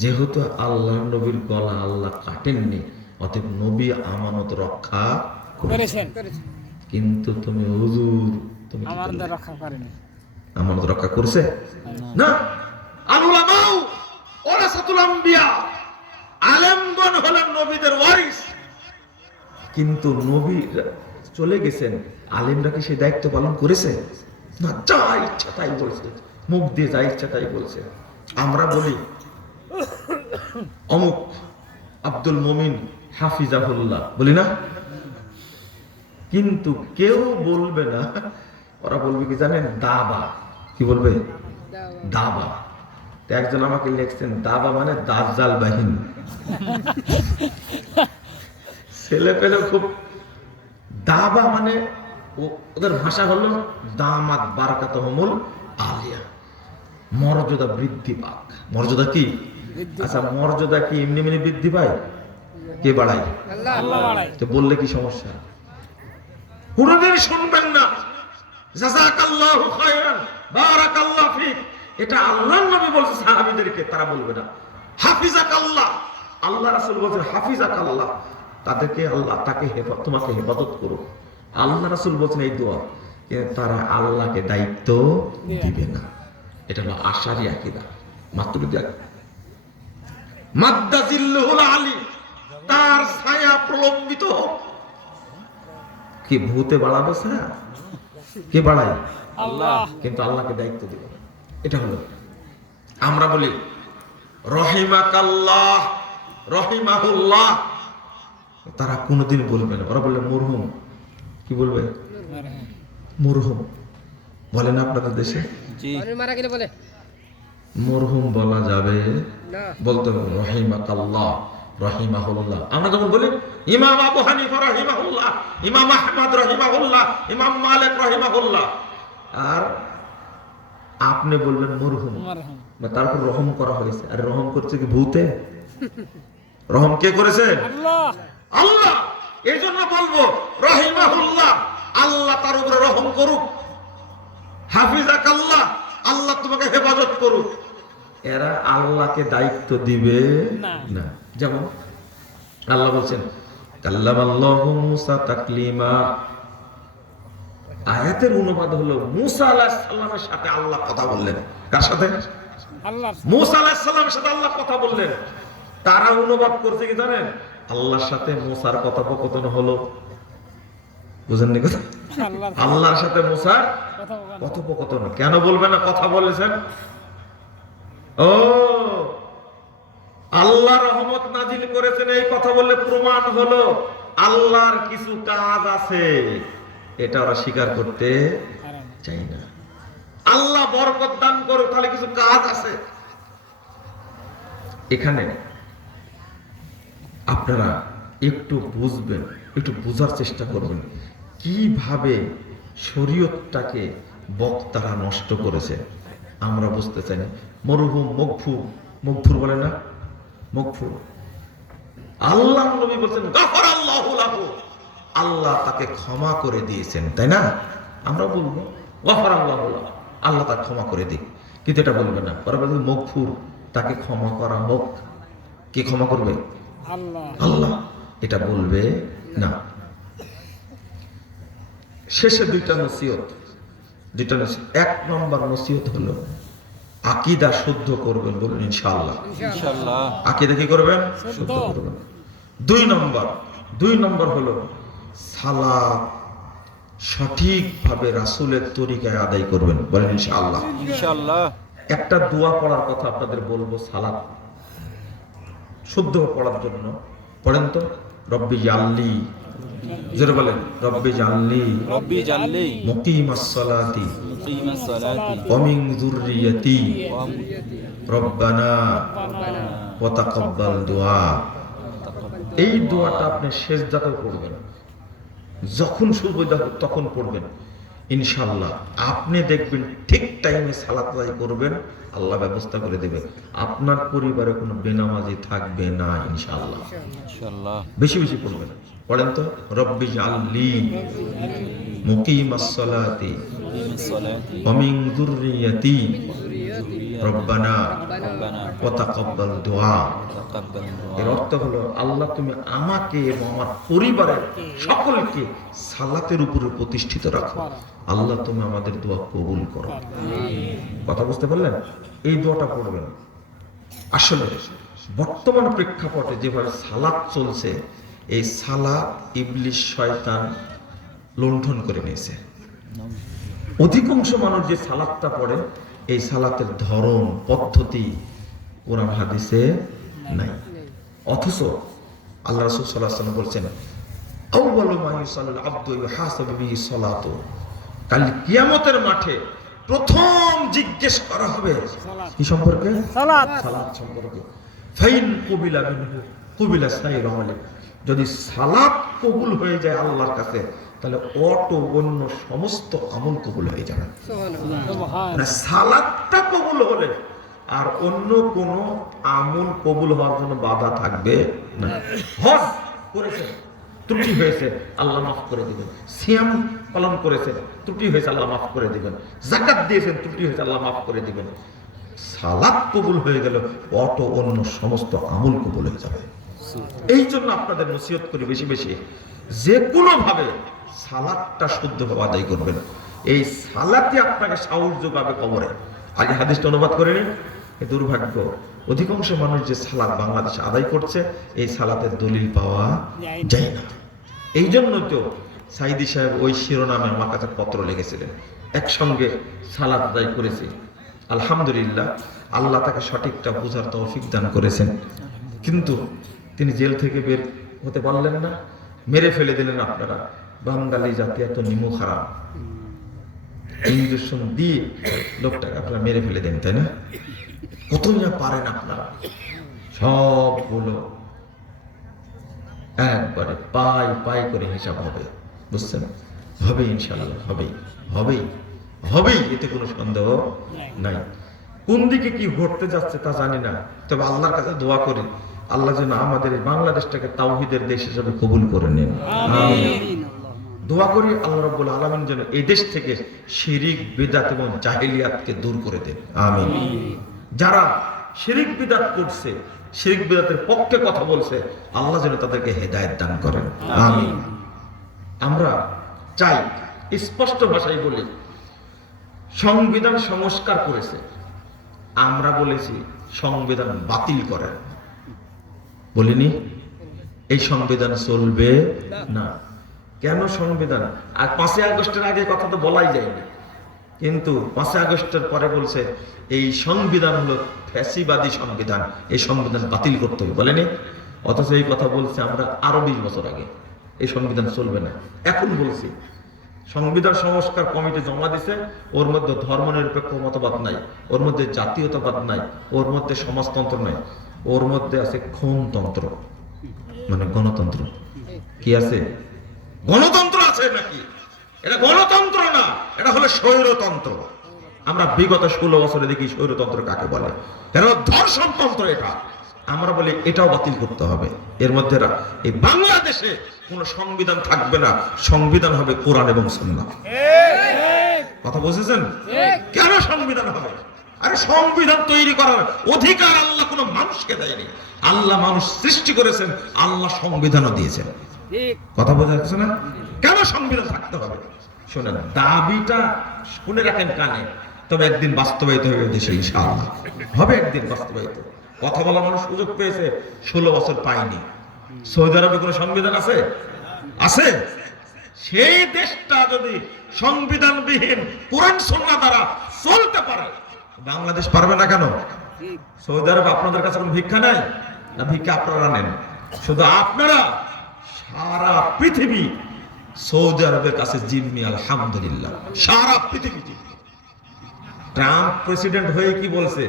যেহেতু আল্লাহ নবীর গলা আল্লাহ কাটেননি, অতএব নবী আমানত রক্ষা করেছেন। করেছে কিন্তু তুমি হুজুর তুমি কি আমাদের করলে? রক্ষা করেনি। আমানত রক্ষা করছে না। আল উলামাউ ওয়ারাসাতুল আম্বিয়া, আলেমগণ হলেন নবীদের ওয়ারিস। কিন্তু নবী চলে গেছেন, আলেমরা কি সেই দায়িত্ব পালন করেছে? না, যা ইচ্ছা তাই বলছে, মুখ দিয়ে যা ইচ্ছা তাই বলছে। আমরা বলি অমুক আব্দুল মুমিন হাফিজাহুল্লাহ, বলি না? কিন্তু কেউ বলবে না, ওরা বলবে কি জানেন? দাবা। কি বলবে? দাবা। তো একজন আমাকে লিখছেন দাবা মানে দাজ্জাল বাহিনী। ছেলে পেলে খুব দাবা মানে ওদের ভাষা হলো দামাত বারাকাতুহুমুল আলিয়া, মর্যাদা বৃদ্ধি পাক। মর্যাদা কি? আচ্ছা, মর্যাদা কি এমনি এমনি বৃদ্ধি পায়? কে বাড়ায়? আল্লাহ আল্লাহ বাড়ায়। তো বললে কি সমস্যা? কোনদিন শুনবেন না জাযাকাল্লাহু খায়রান বারাকাল্লাহু ফিক, এটা আল্লাহর নবী বলছে সাহাবীদেরকে, তারা বলবে না। হাফিজাকাল্লাহ, আল্লাহ রাসূল বলছেন হাফিজাকাল্লাহ, তাদেরকে আল্লাহ তাকে তোমাকে হেফাজত করুক। আল্লাহ রাসূল বলছেন এই দোয়া, কিন্তু তারা আল্লাহকে দায়িত্ব দিবে না। এটা হলো আশারি আকীদা। মাতুরিদি আকীদা। মাদ্দাজিল্লুহুল আলী, তার ছায়া প্রলম্বিত হোক। কি ভূতে বাড়াবে ছায়া? কে বাড়ায়? আল্লাহ। কিন্তু আল্লাহকে দায়িত্ব দিবে না। এটা হলো, আমরা বলি রহিমাকাল্লাহ, রহিমাহুল্লাহ, তারা কোনোদিন বলবে না। ওরা বললে মরহুম। কি বলবে? মরহুম বলে না আপনাদের দেশে? জি। মানুষ মারা গেলে বলে মরহুম বলা যাবে না, বলতে হবে রহিমাকাল্লাহ, রহিমাহুল্লাহ। আমরা যখন বলি ইমাম আবু হানিফা রহিমাহুল্লাহ, ইমাম আহমদ রহিমাহুল্লাহ, ইমাম মালিক রহিমাহুল্লাহ, আর আপনি বলবেন মরহুম, মারহাম। তারপর রহম করা হয়েছে। আর রহম করছে কি ভূতে? রহম কে করেছে? আল্লাহ। আল্লাহ। এই জন্য বলবো রহিমাহুল্লাহ, আল্লাহ তার উপরে রহম করুক। হাফিজাকাল্লাহ, আল্লাহ তোমাকে হেফাজত করুক। এরা আল্লাহকে দায়িত্ব দিবে না। না। যেমন আল্লাহ বলছেন কাল্লামাল্লাহু মূসা তাকলিমা, আয়াতের অনুবাদ হলো মূসা আলাইহিস সালামের সাথে আল্লাহ কথা বললেন। কার সাথে? আল্লাহ। মূসা আলাইহিস সালামের সাথে আল্লাহ কথা বললেন। তারা অনুবাদ করছে কি জানেন? আল্লাহর সাথে মূসার কথোপকথন হলো। বুঝেননি কথা? আল্লাহ। আল্লাহর সাথে মূসার কথা বলেন। কথোপকথন। কেন বলবে না কথা বলেছেন? ও, আল্লাহ রহমত নাজিল করেছেন, এই কথা বললে প্রমাণ হলো আল্লাহর কিছু কাজ আছে। এটা ওরা স্বীকার করতে হারাম। চাই না। আল্লাহ বরকত দান করুক, তাহলে কিছু কাজ আছে। এখানে আপনারা একটু বুঝবেন, একটু বোঝার চেষ্টা করবেন কিভাবে শরীয়তটাকে বক্তারা নষ্ট করেছে। আমরা বুঝতে চাই না। মরহুম, মগফুর, মগফুর বলে না? মগফুর, আল্লাহ নবী বলছেন গাফারাল্লাহু লাহু, আল্লাহ তাকে ক্ষমা করে দিয়েছেন, তাই না? আমরা বলবো গাফারাল্লাহু লাহু, আল্লাহ তাকে ক্ষমা করে দিক, কিন্তু এটা বলবে না। ওরা বলবে মগফুর, তাকে ক্ষমা করা হোক। কে ক্ষমা করবে? আল্লাহ। আল্লাহ। এটা বলবে না। শেষে দুইটা নসিহত, দুইটা নসিহত। এক নম্বর নসিহত হলো আকীদা শুদ্ধ করবেন, বলুন ইনশাআল্লাহ। ইনশাআল্লাহ। আকীদা কি করবেন? শুদ্ধ শুদ্ধ করবেন। দুই নম্বর হলো সালাত সঠিকভাবে রাসূলের তরিকায় আদায় করবেন, বলেন ইনশাআল্লাহ। ইনশাআল্লাহ। একটা দোয়া পড়ার কথা আপনাদের বলবো, সালাত শুদ্ধ পড়ার জন্য। পড়েন তো, রব্বি জাল্লি, জোরে বলেন, রব্বি জাল্লি রব্বি জাল্লি মুকিমাস সালাতি মুকিমাস সালাতি ওয়া মিন যুররিয়াতি ওয়া রব্বানা ওয়া তাকাব্বাল দুআ। এই দোয়াটা আপনি সেজদাতেও পড়বেন, যখন সুবিধা হোক তখন পড়বেন। ইনশাআল্লাহ আপনি দেখবেন ঠিক টাইমে সালাত আদায় করবেন, আল্লাহ ব্যবস্থা করে দেবে। আপনার পরিবারে কোনো বেনামাজি থাকবে না ইনশাআল্লাহ। ইনশাআল্লাহ। বেশি বেশি পড়বেন। পড়েন তো, রব্বি জাল্লি মুকিমাস সালাতি মুকিমাস সালাতি ওয়া মিন যুররিয়াতি রব্বানা রব্বানা ওয়া তাকাব্বাল দুআ। তাকাব্বাল এর দুআ। অর্থ হলো আল্লাহ তুমি আমাকে এবং আমার পরিবারের সকলকে সালাতের উপরে প্রতিষ্ঠিত রাখো। আল্লাহ তুমি আমাদের দোয়া কবুল করো। কথা বুঝতে পারলেন? এই দোয়াটা পড়বেন। আসলে বর্তমান প্রেক্ষাপটে যেভাবে সালাত চলছে, এই সালাত ইবলিশ শয়তান লুণ্ঠন করে নিয়েছে। অধিকাংশ মানুষ যে সালাতটা পড়ে, এই সালাতের ধরন পদ্ধতি কোরআন হাদিসে নাই। অথচ আল্লাহ রাসূল সাল্লাল্লাহু আলাইহি ওয়াসাল্লাম বলছেন আউয়ালু মা ইউসাল্লিল আবদু ইউহাসাবু বিহি সালাতু, কাল কিয়ামতের মাঠে প্রথম জিজ্ঞেস করা হবে কি সম্পর্কে? সালাত। সালাত সম্পর্কে। ফাইন কুবিলা মিনহু কুবিলা সাইর আমলি, যদি সালাত কবুল হয়ে যায় আল্লাহর কাছে, তাহলে অটো অন্য সমস্ত আমল কবুল হয়ে যাবে। সুবহান মানে সালাদটা কবুল হলে আর অন্য কোন আমল কবুল হওয়ার জন্য বাধা থাকবে না। হজ করেছেন, ত্রুটি হয়েছে, আল্লাহ মাফ করে দিবেন। সিয়াম পালন করেছেন, ত্রুটি হয়েছে, আল্লাহ মাফ করে দিবেন। যাকাত দিয়েছেন, ত্রুটি হয়েছে, আল্লাহ মাফ করে দিবেন। সালাত কবুল হয়ে গেল, অটো অন্য সমস্ত আমল কবুল হয়ে যাবে। এই জন্য আপনাদের নসিহত করি বেশি বেশি যে কোনো ভাবে সালাতটা শুদ্ধভাবে আদায় করবেন। এই সালাতে আপনাকে সাহস যোগাবে কবরে। আগে হাদিসটা অনুবাদ করে নিন। এই দুর্ভাগ্য, অধিকাংশ মানুষ যে সালাত বাংলাদেশে আদায় করছে, এই সালাতের দলিল পাওয়া যায় না। এই জন্য তো সাইদি সাহেব ওই শিরোনামে আমার কাছে পত্র লিখেছিলেন। একসঙ্গে সালাত আদায় করেছি, আলহামদুলিল্লাহ। আল্লাহ তাকে সঠিকটা বোঝার তৌফিক দান করেছেন, কিন্তু তিনি জেল থেকে বের হতে পারলেন না, মেরে ফেলে দিলেন। আপনারা বাঙালি জাতি এত নিমুখ হারাম, ইঞ্জেকশন দিয়ে লোকটাকে আপনারা মেরে ফেলে দেন, তাই না? কতই না পারেন আপনারা। সবগুলো একবারে পাই পাই করে হিসাব হবে, বুঝছেন? হবে ইনশাআল্লাহ, হবেই হবেই হবেই, এতে কোনো সন্দেহ নাই। কোন দিকে কি ঘটতে যাচ্ছে তা জানি না, তবে আল্লাহর কাছে দোয়া করি আল্লাহ যেন আমাদের এই বাংলাদেশটাকে তাওহীদের দেশ হিসেবে কবুল করে নেন। আমিন। দোয়া করি আল্লাহ রাব্বুল আলামিন যেন এই দেশ থেকে শিরিক, বিদআত এবং জাহেলিয়াতকে দূর করে দেন। আমিন। যারা শিরিক বিদআত করছে, শিরিক বিদআতের পক্ষে কথা বলছে, আল্লাহ যেন তাদেরকে হেদায়েত দান করেন। আমিন। আমরা চাই, স্পষ্ট ভাষায় বলি, সংবিধান সংস্কার করেছে, আমরা বলেছি সংবিধান বাতিল করেন, বলিনি? এই সংবিধান চলবে না। কেন সংবিধান? আর 5ই আগস্টের আগে কথা তো বলাই যায়নি, কিন্তু 5ই আগস্টের পরে বলছে এই সংবিধান হলো ফ্যাসিবাদী সংবিধান, এই সংবিধান বাতিল করতে হবে, বলেনি? অথচ এই কথা বলছে আমরা আরো 20 বছর আগে, এই সংবিধান চলবে না। এখন বলছি সংবিধান সংস্কার কমিটি জমা দিছে, ওর মধ্যে ধর্মনিরপেক্ষ মতবাদ নাই, ওর মধ্যে জাতীয়তাবাদ নাই, ওর মধ্যে সমাজতন্ত্র নাই, ওর মধ্যে আছে খুনতন্ত্র, মানে গণতন্ত্র। কি আছে? গণতন্ত্র আছে নাকি? এটা গণতন্ত্র না, এটা হলো স্বৈরতন্ত্র। আমরা বিগত 16 বছরে দেখি স্বৈরতন্ত্র কাকে বলে, কেন? ধর্ষণতন্ত্র। এটা আমরা বলি এটাও বাতিল করতে হবে। এর মধ্যে এই বাংলাদেশে কোনো সংবিধান থাকবে না, সংবিধান হবে কোরআন এবং সুন্নাহ। কথা বুঝেছেন? কেন সংবিধান হবে? আরে সংবিধান তৈরি করার অধিকার আল্লাহ কোনো মানুষকে দেয়নি। আল্লাহ মানুষ সৃষ্টি করেছেন, আল্লাহ সংবিধানও দিয়েছেন। কথা বোঝা যাচ্ছে না? কেন সংবিধান থাকতে হবে? শোনেন, দাবিটা শুনে রাখেন কানে, তবে একদিন বাস্তবায়িত হবে দেশে, ইনশাআল্লাহ হবে একদিন বাস্তবায়িত। কথা বলা মানুষ সুযোগ পেয়েছে, 16 বছর পায়নি। সৌদি আরবে কোনো সংবিধান আছে? আছে? সেই দেশটা যদি সংবিধানবিহীন কোরআন সুন্নাহ দ্বারা চলতে পারে, বাংলাদেশ পারবে না কেন? সৌদি আরব আপনাদের কাছে কোনো ভিক্ষা নাই না? ভিক্ষা আপনারা নেন, শুধু আপনারা সারা পৃথিবী সৌদি আরবের কাছে জিম্মি, আলহামদুলিল্লাহ। সারা পৃথিবী। ট্রাম্প প্রেসিডেন্ট হয়ে কি বলছে?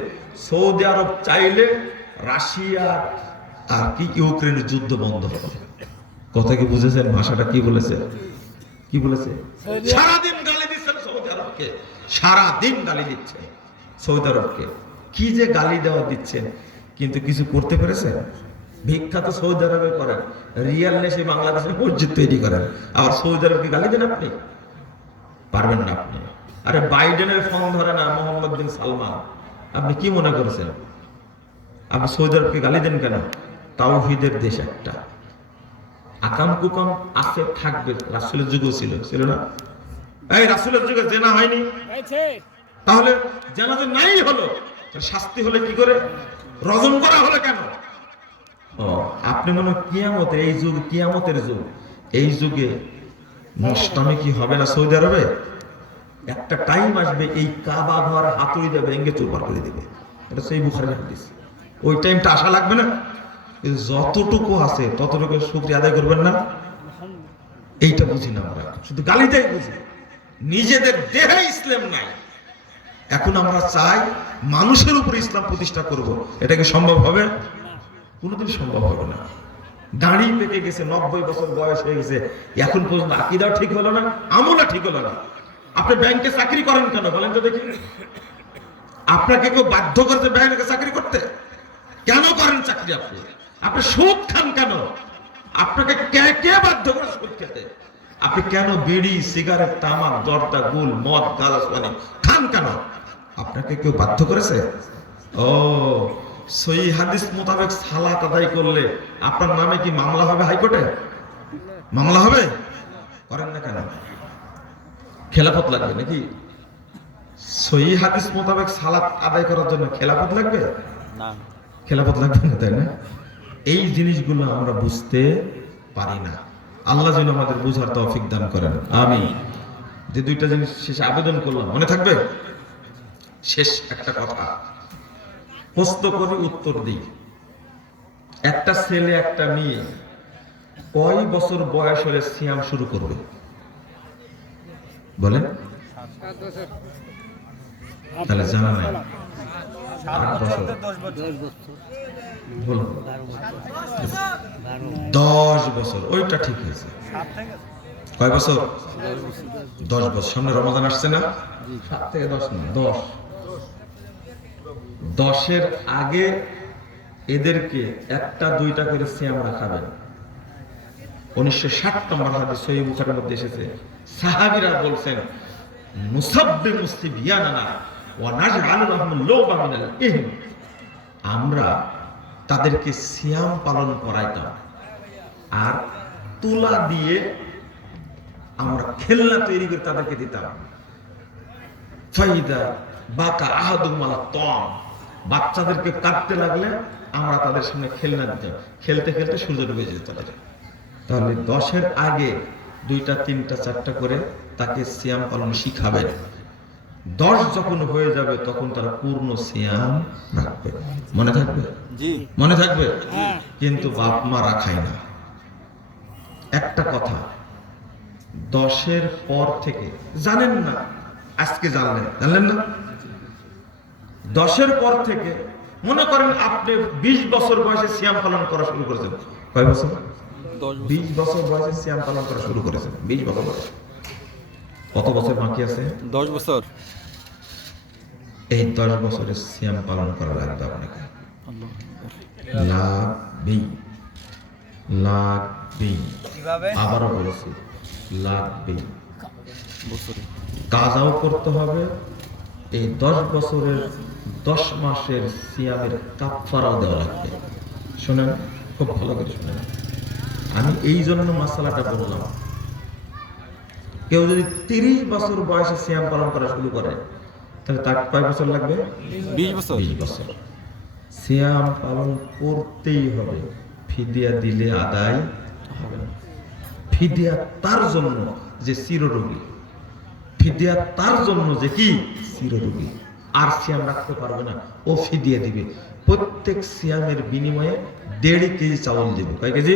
সৌদি আরব চাইলে রাশিয়া আর কি ইউক্রেনের যুদ্ধ বন্ধ হবে। কথা কি বুঝেছেন? ভাষাটা কি বলেছে? কি বলেছে? সারাদিন গালি দিচ্ছেন সৌদি আরবকে, সারাদিন গালি দিচ্ছেন সৌদি আরবকে। কি যে গালি দেওয়া দিচ্ছেন, কিন্তু কিছু করতে পেরেছেন? ভিক্ষা তো সৌদি আরবে করেন, রিয়াল নেশে বাংলাদেশে মসজিদ তৈরি করেন, আবার সৌদি আরবকে গালি দেন আপনি? পারবেন না আপনি। আরে বাইডেনের ফোন ধরে না মোহাম্মদ বিন সালমান, আপনি কি মনে করেছেন? আপনি সৌদি আরবকে গালি দেন কেন? তাওহীদের দেশ একটা। আকাম কুকাম আছে, থাকবে, রাসূলের যুগও ছিল, ছিল না? এই রাসূলের যুগে জেনা হয়নি? তাহলে জেনা যে নাই হলো, শাস্তি হলে কি করে? রজম করা হলো কেন? ও, আপনি মনে হয় কিয়ামতের এই যুগ, কিয়ামতের যুগ, এই যুগে নষ্টামি কি হবে না সৌদি আরবে? একটা টাইম আসবে, এই কাবা ঘর হাতুড়ি দিয়ে ভেঙে চুরমার করে দিবে। এটা সেই বুখারীর হাদিস। ওই টাইমটা আসা লাগবে না? যতটুকু আছে ততটুকু শুকরিয়া আদায় করবেন না? এইটা বুঝি না আমরা, শুধু গালিটাই বুঝি। নিজেদের দেহে ইসলাম নাই, এখন আমরা চাই মানুষের উপর ইসলাম প্রতিষ্ঠা করব। এটা কি সম্ভব হবে? কোনোদিন সম্ভব হবে না। দাড়ি পেকে গেছে, 90 বছর বয়স হয়ে গেছে, এখন পর্যন্ত আকীদাও ঠিক হলো না, আমলও ঠিক হলো না। আপনি ব্যাংকে চাকরি করেন কেন বলেন তো দেখি? আপনাকে কেউ বাধ্য করতে ব্যাংকে চাকরি করতে? কেন করেন চাকরি? আপনি আপনি সুদ খান কেন? আপনাকে কে কে বাধ্য করে সুদ খেতে? আপনি কেন বিড়ি, সিগারেট, তামাক, জর্দা, গুল, মদ, গাঁজা, পানি খান কেন? আপনাকে কেউ বাধ্য করেছে? ও, সহি হাদিস মোতাবেক সালাত আদায় করলে আপনার নামে কি মামলা হবে হাইকোর্টে? মামলা হবে? করেন না কেন? খেলাফত লাগবে নাকি? সহি হাদিস মোতাবেক সালাত আদায় করার জন্য খেলাফত লাগবে? না। খেলাফত লাগবে না, তাই না? এই জিনিসগুলো আমরা বুঝতে পারি না। আল্লাহ যেন আমাদের বুঝার তৌফিক দান করেন, আমিন। যে দুইটা জিনিস শেষে আবেদন করলাম, মনে থাকবে? শেষ একটা কথা প্রশ্ন করে উত্তর দিই। একটা ছেলে একটা মেয়ে কয় বছর বয়স হলে সিয়াম শুরু করবে বলেন? 7 বছর। তাহলে জানা নাই। 8 বছর, 10 বছর। বলুন 10 বছর, ওইটা ঠিক হয়েছে। কয় বছর? 10 বছর। সামনে রমজান আসছে না? 7 থেকে 10 না, 10। 10-এর আগে এদেরকে 1টা 2টা করে সিয়াম রাখাবেন। 1960 নম্বর হাদিস সহিহ বুখারীর মধ্যে এসেছে, সাহাবীরা বলছেন, নুসাব্বি মুসতিবিয়ানা ওয়া নাজআলু লাহুম লুবা মিনাল ইহম, আমরা তাদেরকে সিয়াম পালন করাইতাম আর তুলা দিয়ে আমরা খেলনা তৈরি করে তাদেরকে দিতাম। ফাইদা বাকা আহাদুম আলা তাম, বাচ্চাদেরকে কাঁদতে লাগলে আমরা তাদের সামনে খেলনা দিতাম, খেলতে খেলতে সূর্য ডুবে যেত তাদের। তাহলে 10-এর আগে 2টা 3টা 4টা করে তাকে সিয়াম পালন শিখাবেন। 10 যখন হয়ে যাবে তখন তারা পূর্ণ সিয়াম রাখবে। মনে থাকবে? জি। মনে থাকবে? হ্যাঁ। কিন্তু বাপ মা রাখায় না। একটা কথা, 10-এর পর থেকে জানেন না, আজকে জানলেন না? 10-এর পর থেকে মনে করেন আপনি 20 বছর বয়সে সিয়াম পালন করা শুরু করেছেন। কয় বছর? 20 বছর বয়সে সিয়াম পালন করা শুরু করেছেন। 20 বছর বয়সে। কত বছর বাকি আছে? 10 বছর। এই 10 বছরের সিয়াম পালন করা লাগবে আপনাকে। লাগবেই। আবারও বলছি, লাগবেই। কাজাও করতে হবে। এই 10 বছরের 10 মাসের সিয়ামের কাফারাও দেওয়া লাগবে। শুনেন, খুব ভালো করে শুনেন। আমি এই জন্য মাসালাটা বললাম, কেউ যদি 30 বছর বয়সে সিয়াম পালন করা শুরু করে তাহলে তার কয় বছর লাগবে? 20 বছর। 20 বছর। সিয়াম পালন করতেই হবে, ফিদিয়া দিলে আদায় হবে না। ফিদিয়া তার জন্য যে চিররোগী, ফিদিয়া তার জন্য যে কি চিররোগী, আর সিয়াম রাখতে পারবে না, ও ফিদিয়া দিবে। প্রত্যেক সিয়ামের বিনিময়ে 1.5 কেজি চাউল দেবে। কয় কেজি?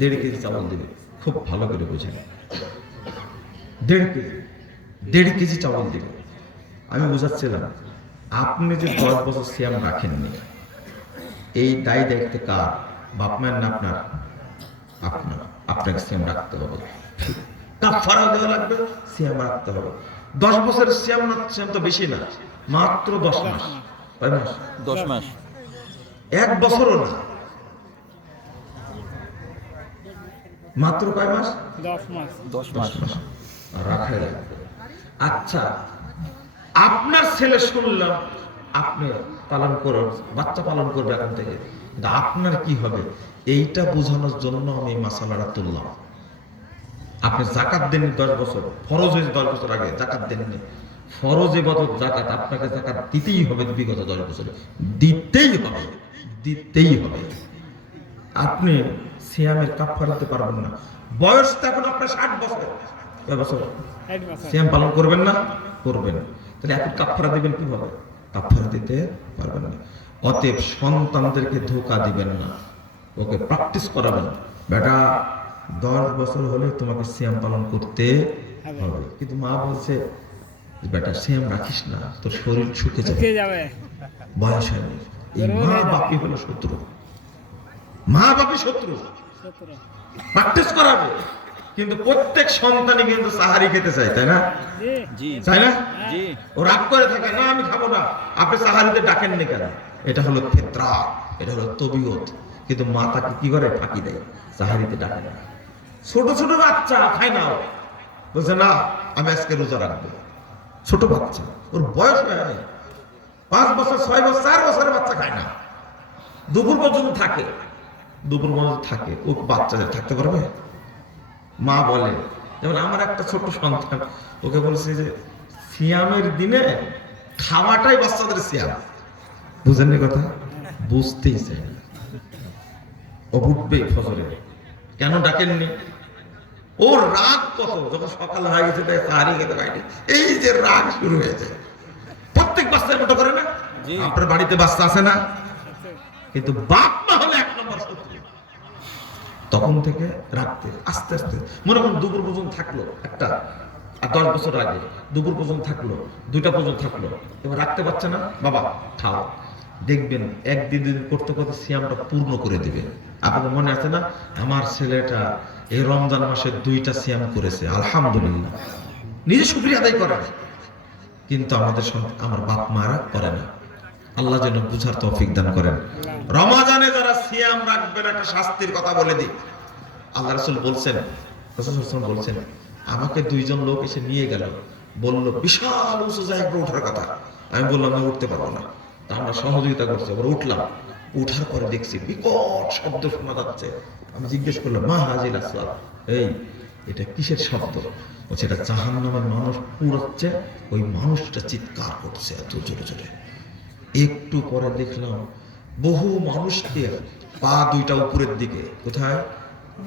1.5 কেজি চাউল দেবে। খুব ভালো করে বুঝেন, 1.5 কেজি চাউল দেবে। আমি বুঝাচ্ছিলাম, আপনি যে 10 বছর সিয়াম রাখেননি, এই দায় দায়িত্ব কার? বাপ মায়ের না আপনার? আপনাকে সিয়াম রাখতে হবে, কাফারা দেওয়া লাগবে, সিয়াম রাখতে হবে। 10 বছরের সিয়াম তো বেশি না, মাত্র 10 মাস। কয় মাস? 10 মাস। 1 বছরও না, মাত্র কয় মাস? 10 মাস। 10 মাস। রাখাই লাগবে। আচ্ছা, আপনার ছেলে শুনলাম আপনি পালন করো, বাচ্চা পালন করবে এখন থেকে, কিন্তু আপনার কি হবে এইটা বোঝানোর জন্য আমি মাসালাটা তুললাম। আপনি জাকাত দেননি 10 বছর, ফরজ হয়েছে 10 বছর আগে জাকাত দেননি, ফরজ ইবাদত জাকাত, আপনাকে জাকাত দিতেই হবে। বিগত 10 বছরে দিতেই হবে। আপনি সিয়ামের কাফারা দিতে পারবেন না। বয়স তো এখন আপনার 60 বছর। কয় বছর? 8 বছর। সিয়াম পালন করবেন না? করবেন। তাহলে এখন কাফারা দিবেন কিভাবে? কাফারা দিতে পারবেন না। অতএব সন্তানদেরকে ধোঁকা দিবেন না, ওকে প্র্যাকটিস করাবেন। বেটা 10 বছর হলে তোমাকে সিয়াম পালন করতে হবে। কিন্তু মা বলছে, বেটা সিয়াম রাখিস না, তোর শরীর শুকে যাবে, বয়স হয়নি। এই মা বাপই হলো শত্রু, মা বাপই শত্রু। 17 প্র্যাকটিস করাবে, কিন্তু প্রত্যেক সন্তানই কিন্তু সাহারি খেতে চায়, তাই না? জি জি তাই না? জি ও রাগ করে থাকে, না আমি খাবো না। আপনি সাহারিতে ডাকেননি কেন? এটা হলো ফিতরা, এটা হলো তবিয়ত। কিন্তু মা তাকে কি করে? ফাঁকি দেয়, সাহারিতে ডাকে না। ছোট ছোট বাচ্চা খায় না, বলছে না আমি আজকে রোজা রাখবো। ছোট বাচ্চা, ওর বয়স হয় নাই, 5 বছর 6 বছর 4 বছরের বাচ্চা খায় না, দুপুর পর্যন্ত থাকে। দুপুর পর্যন্ত থাকে, ও বাচ্চাদের থাকতে পারবে? মা বলে, যেমন আমার একটা ছোট সন্তান, ওকে বলছে যে সিয়ামের দিনে খাওয়াটাই বাচ্চাদের সিয়াম। বুঝেননি কথা? বুঝতেই চাই না। ও উঠবেই ফজরে, কেন ডাকেননি? ওর রাগ কত, যখন সকাল হয়ে গেছে তাই সাহারি খেতে পারিনি, এই যে রাগ শুরু হয়েছে। প্রত্যেক বাচ্চার মতো করে না? জি। আপনার বাড়িতে বাচ্চা আছে না? কিন্তু বাপ মা হলে 1 নম্বর শত্রু। তখন থেকে রাখতে আস্তে আস্তে, মনে করুন দুপুর পর্যন্ত থাকলো একটা, আর 10 বছর আগে দুপুর পর্যন্ত থাকলো, 2টা পর্যন্ত থাকলো, এবার রাখতে পারছে না, বাবা খাও। দেখবেন 1-2 দিন করতে করতে সিয়ামটা পূর্ণ করে দিবে। আপনাদের মনে আছে না, আমার ছেলেটা এই রমজান মাসে 2টা সিয়াম করেছে, আলহামদুলিল্লাহ। নিজে শুকরিয়া আদায় করে না, কিন্তু আমার বাপ মারা করে না। আল্লাহ যেন বুঝার তৌফিক দান করেন। রমজানে যারা সিয়াম রাখবেন, একটা শাস্তির কথা বলে দিই। আল্লাহ রাসূল বলছেন, রাসূল সাল্লাল্লাহু আলাইহি ওয়াসাল্লাম বলছেন, আমাকে 2 জন লোক এসে নিয়ে গেল, বলল বিশাল উঁচু জায়গায় ওঠার কথা। আমি বললাম আমি উঠতে পারবো না। তা আমরা সহযোগিতা করছি, আমরা উঠলাম। উঠার পরে দেখছি বিকট শব্দ শোনা যাচ্ছে। আমি জিজ্ঞেস করলাম, মা হাজিল আসলাম, এই এটা কিসের শব্দ? বলছে এটা জাহান্নামের মানুষ পুড়াচ্ছে, ওই মানুষটা চিৎকার করছে এত জোরে জোরে। একটু পরে দেখলাম বহু মানুষকে পা 2টা উপরের দিকে, কোথায়?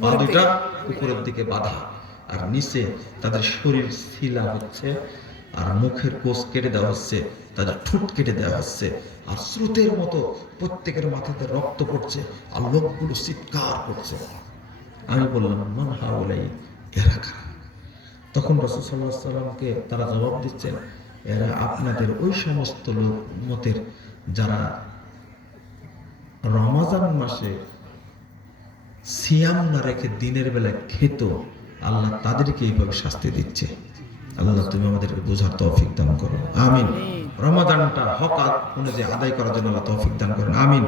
পা 2টা উপরের দিকে বাঁধা, আর নিচে তাদের শরীর শিলা হচ্ছে, আর মুখের কোষ কেটে দেওয়া হচ্ছে, তাদের ঠোঁট কেটে দেওয়া হচ্ছে, আর স্রোতের মতো প্রত্যেকের মাথাতে রক্ত পড়ছে, আর লোকগুলো চিৎকার করছে। আমি বললাম, মান হাউলাই, এরা কারা? তখন রাসূল সাল্লাল্লাহু আলাইহি সাল্লামকে তারা জবাব দিচ্ছেন, এরা আপনাদের ওই সমস্ত লোক উম্মতের যারা রমজান মাসে সিয়াম না রেখে দিনের বেলা খেত, আল্লাহ তাদেরকে এইভাবে শাস্তি দিচ্ছে। আল্লাহ তুমি আমাদেরকে বোঝার তৌফিক দান করো, আমিন। রমাদানটা হক অনুযায়ী আদায় করার জন্য আল্লাহ তৌফিক দান করেন, আমিন।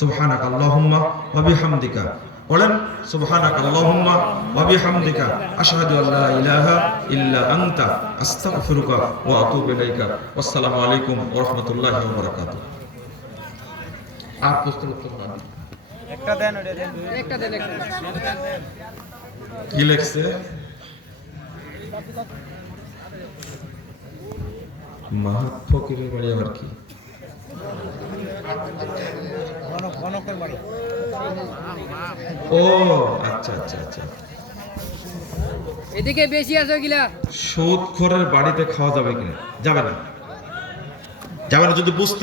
সুবহানাকা আল্লাহুম্মা ওয়া বিহামদিকা, বলেন সুবহানাকা আল্লাহুম্মা ওয়া বিহামদিকা, আশহাদু আল্লা ইলাহা ইল্লা আনতা, আস্তাগফিরুকা ওয়া আতুবু ইলাইকা। আসসালামু আলাইকুম ওয়া রাহমাতুল্লাহি ওয়া বারাকাতুহু। আর প্রশ্ন উত্তর না একটা দেন। কি লেখছে? মাহাত ফকিরের বাড়ি আবার কি? ও আচ্ছা আচ্ছা আচ্ছা, এদিকে বেশি আছে গিলা। সুদখোরের বাড়িতে খাওয়া যাবে কিনা? যাবে না, যাবে না যদি বুঝতে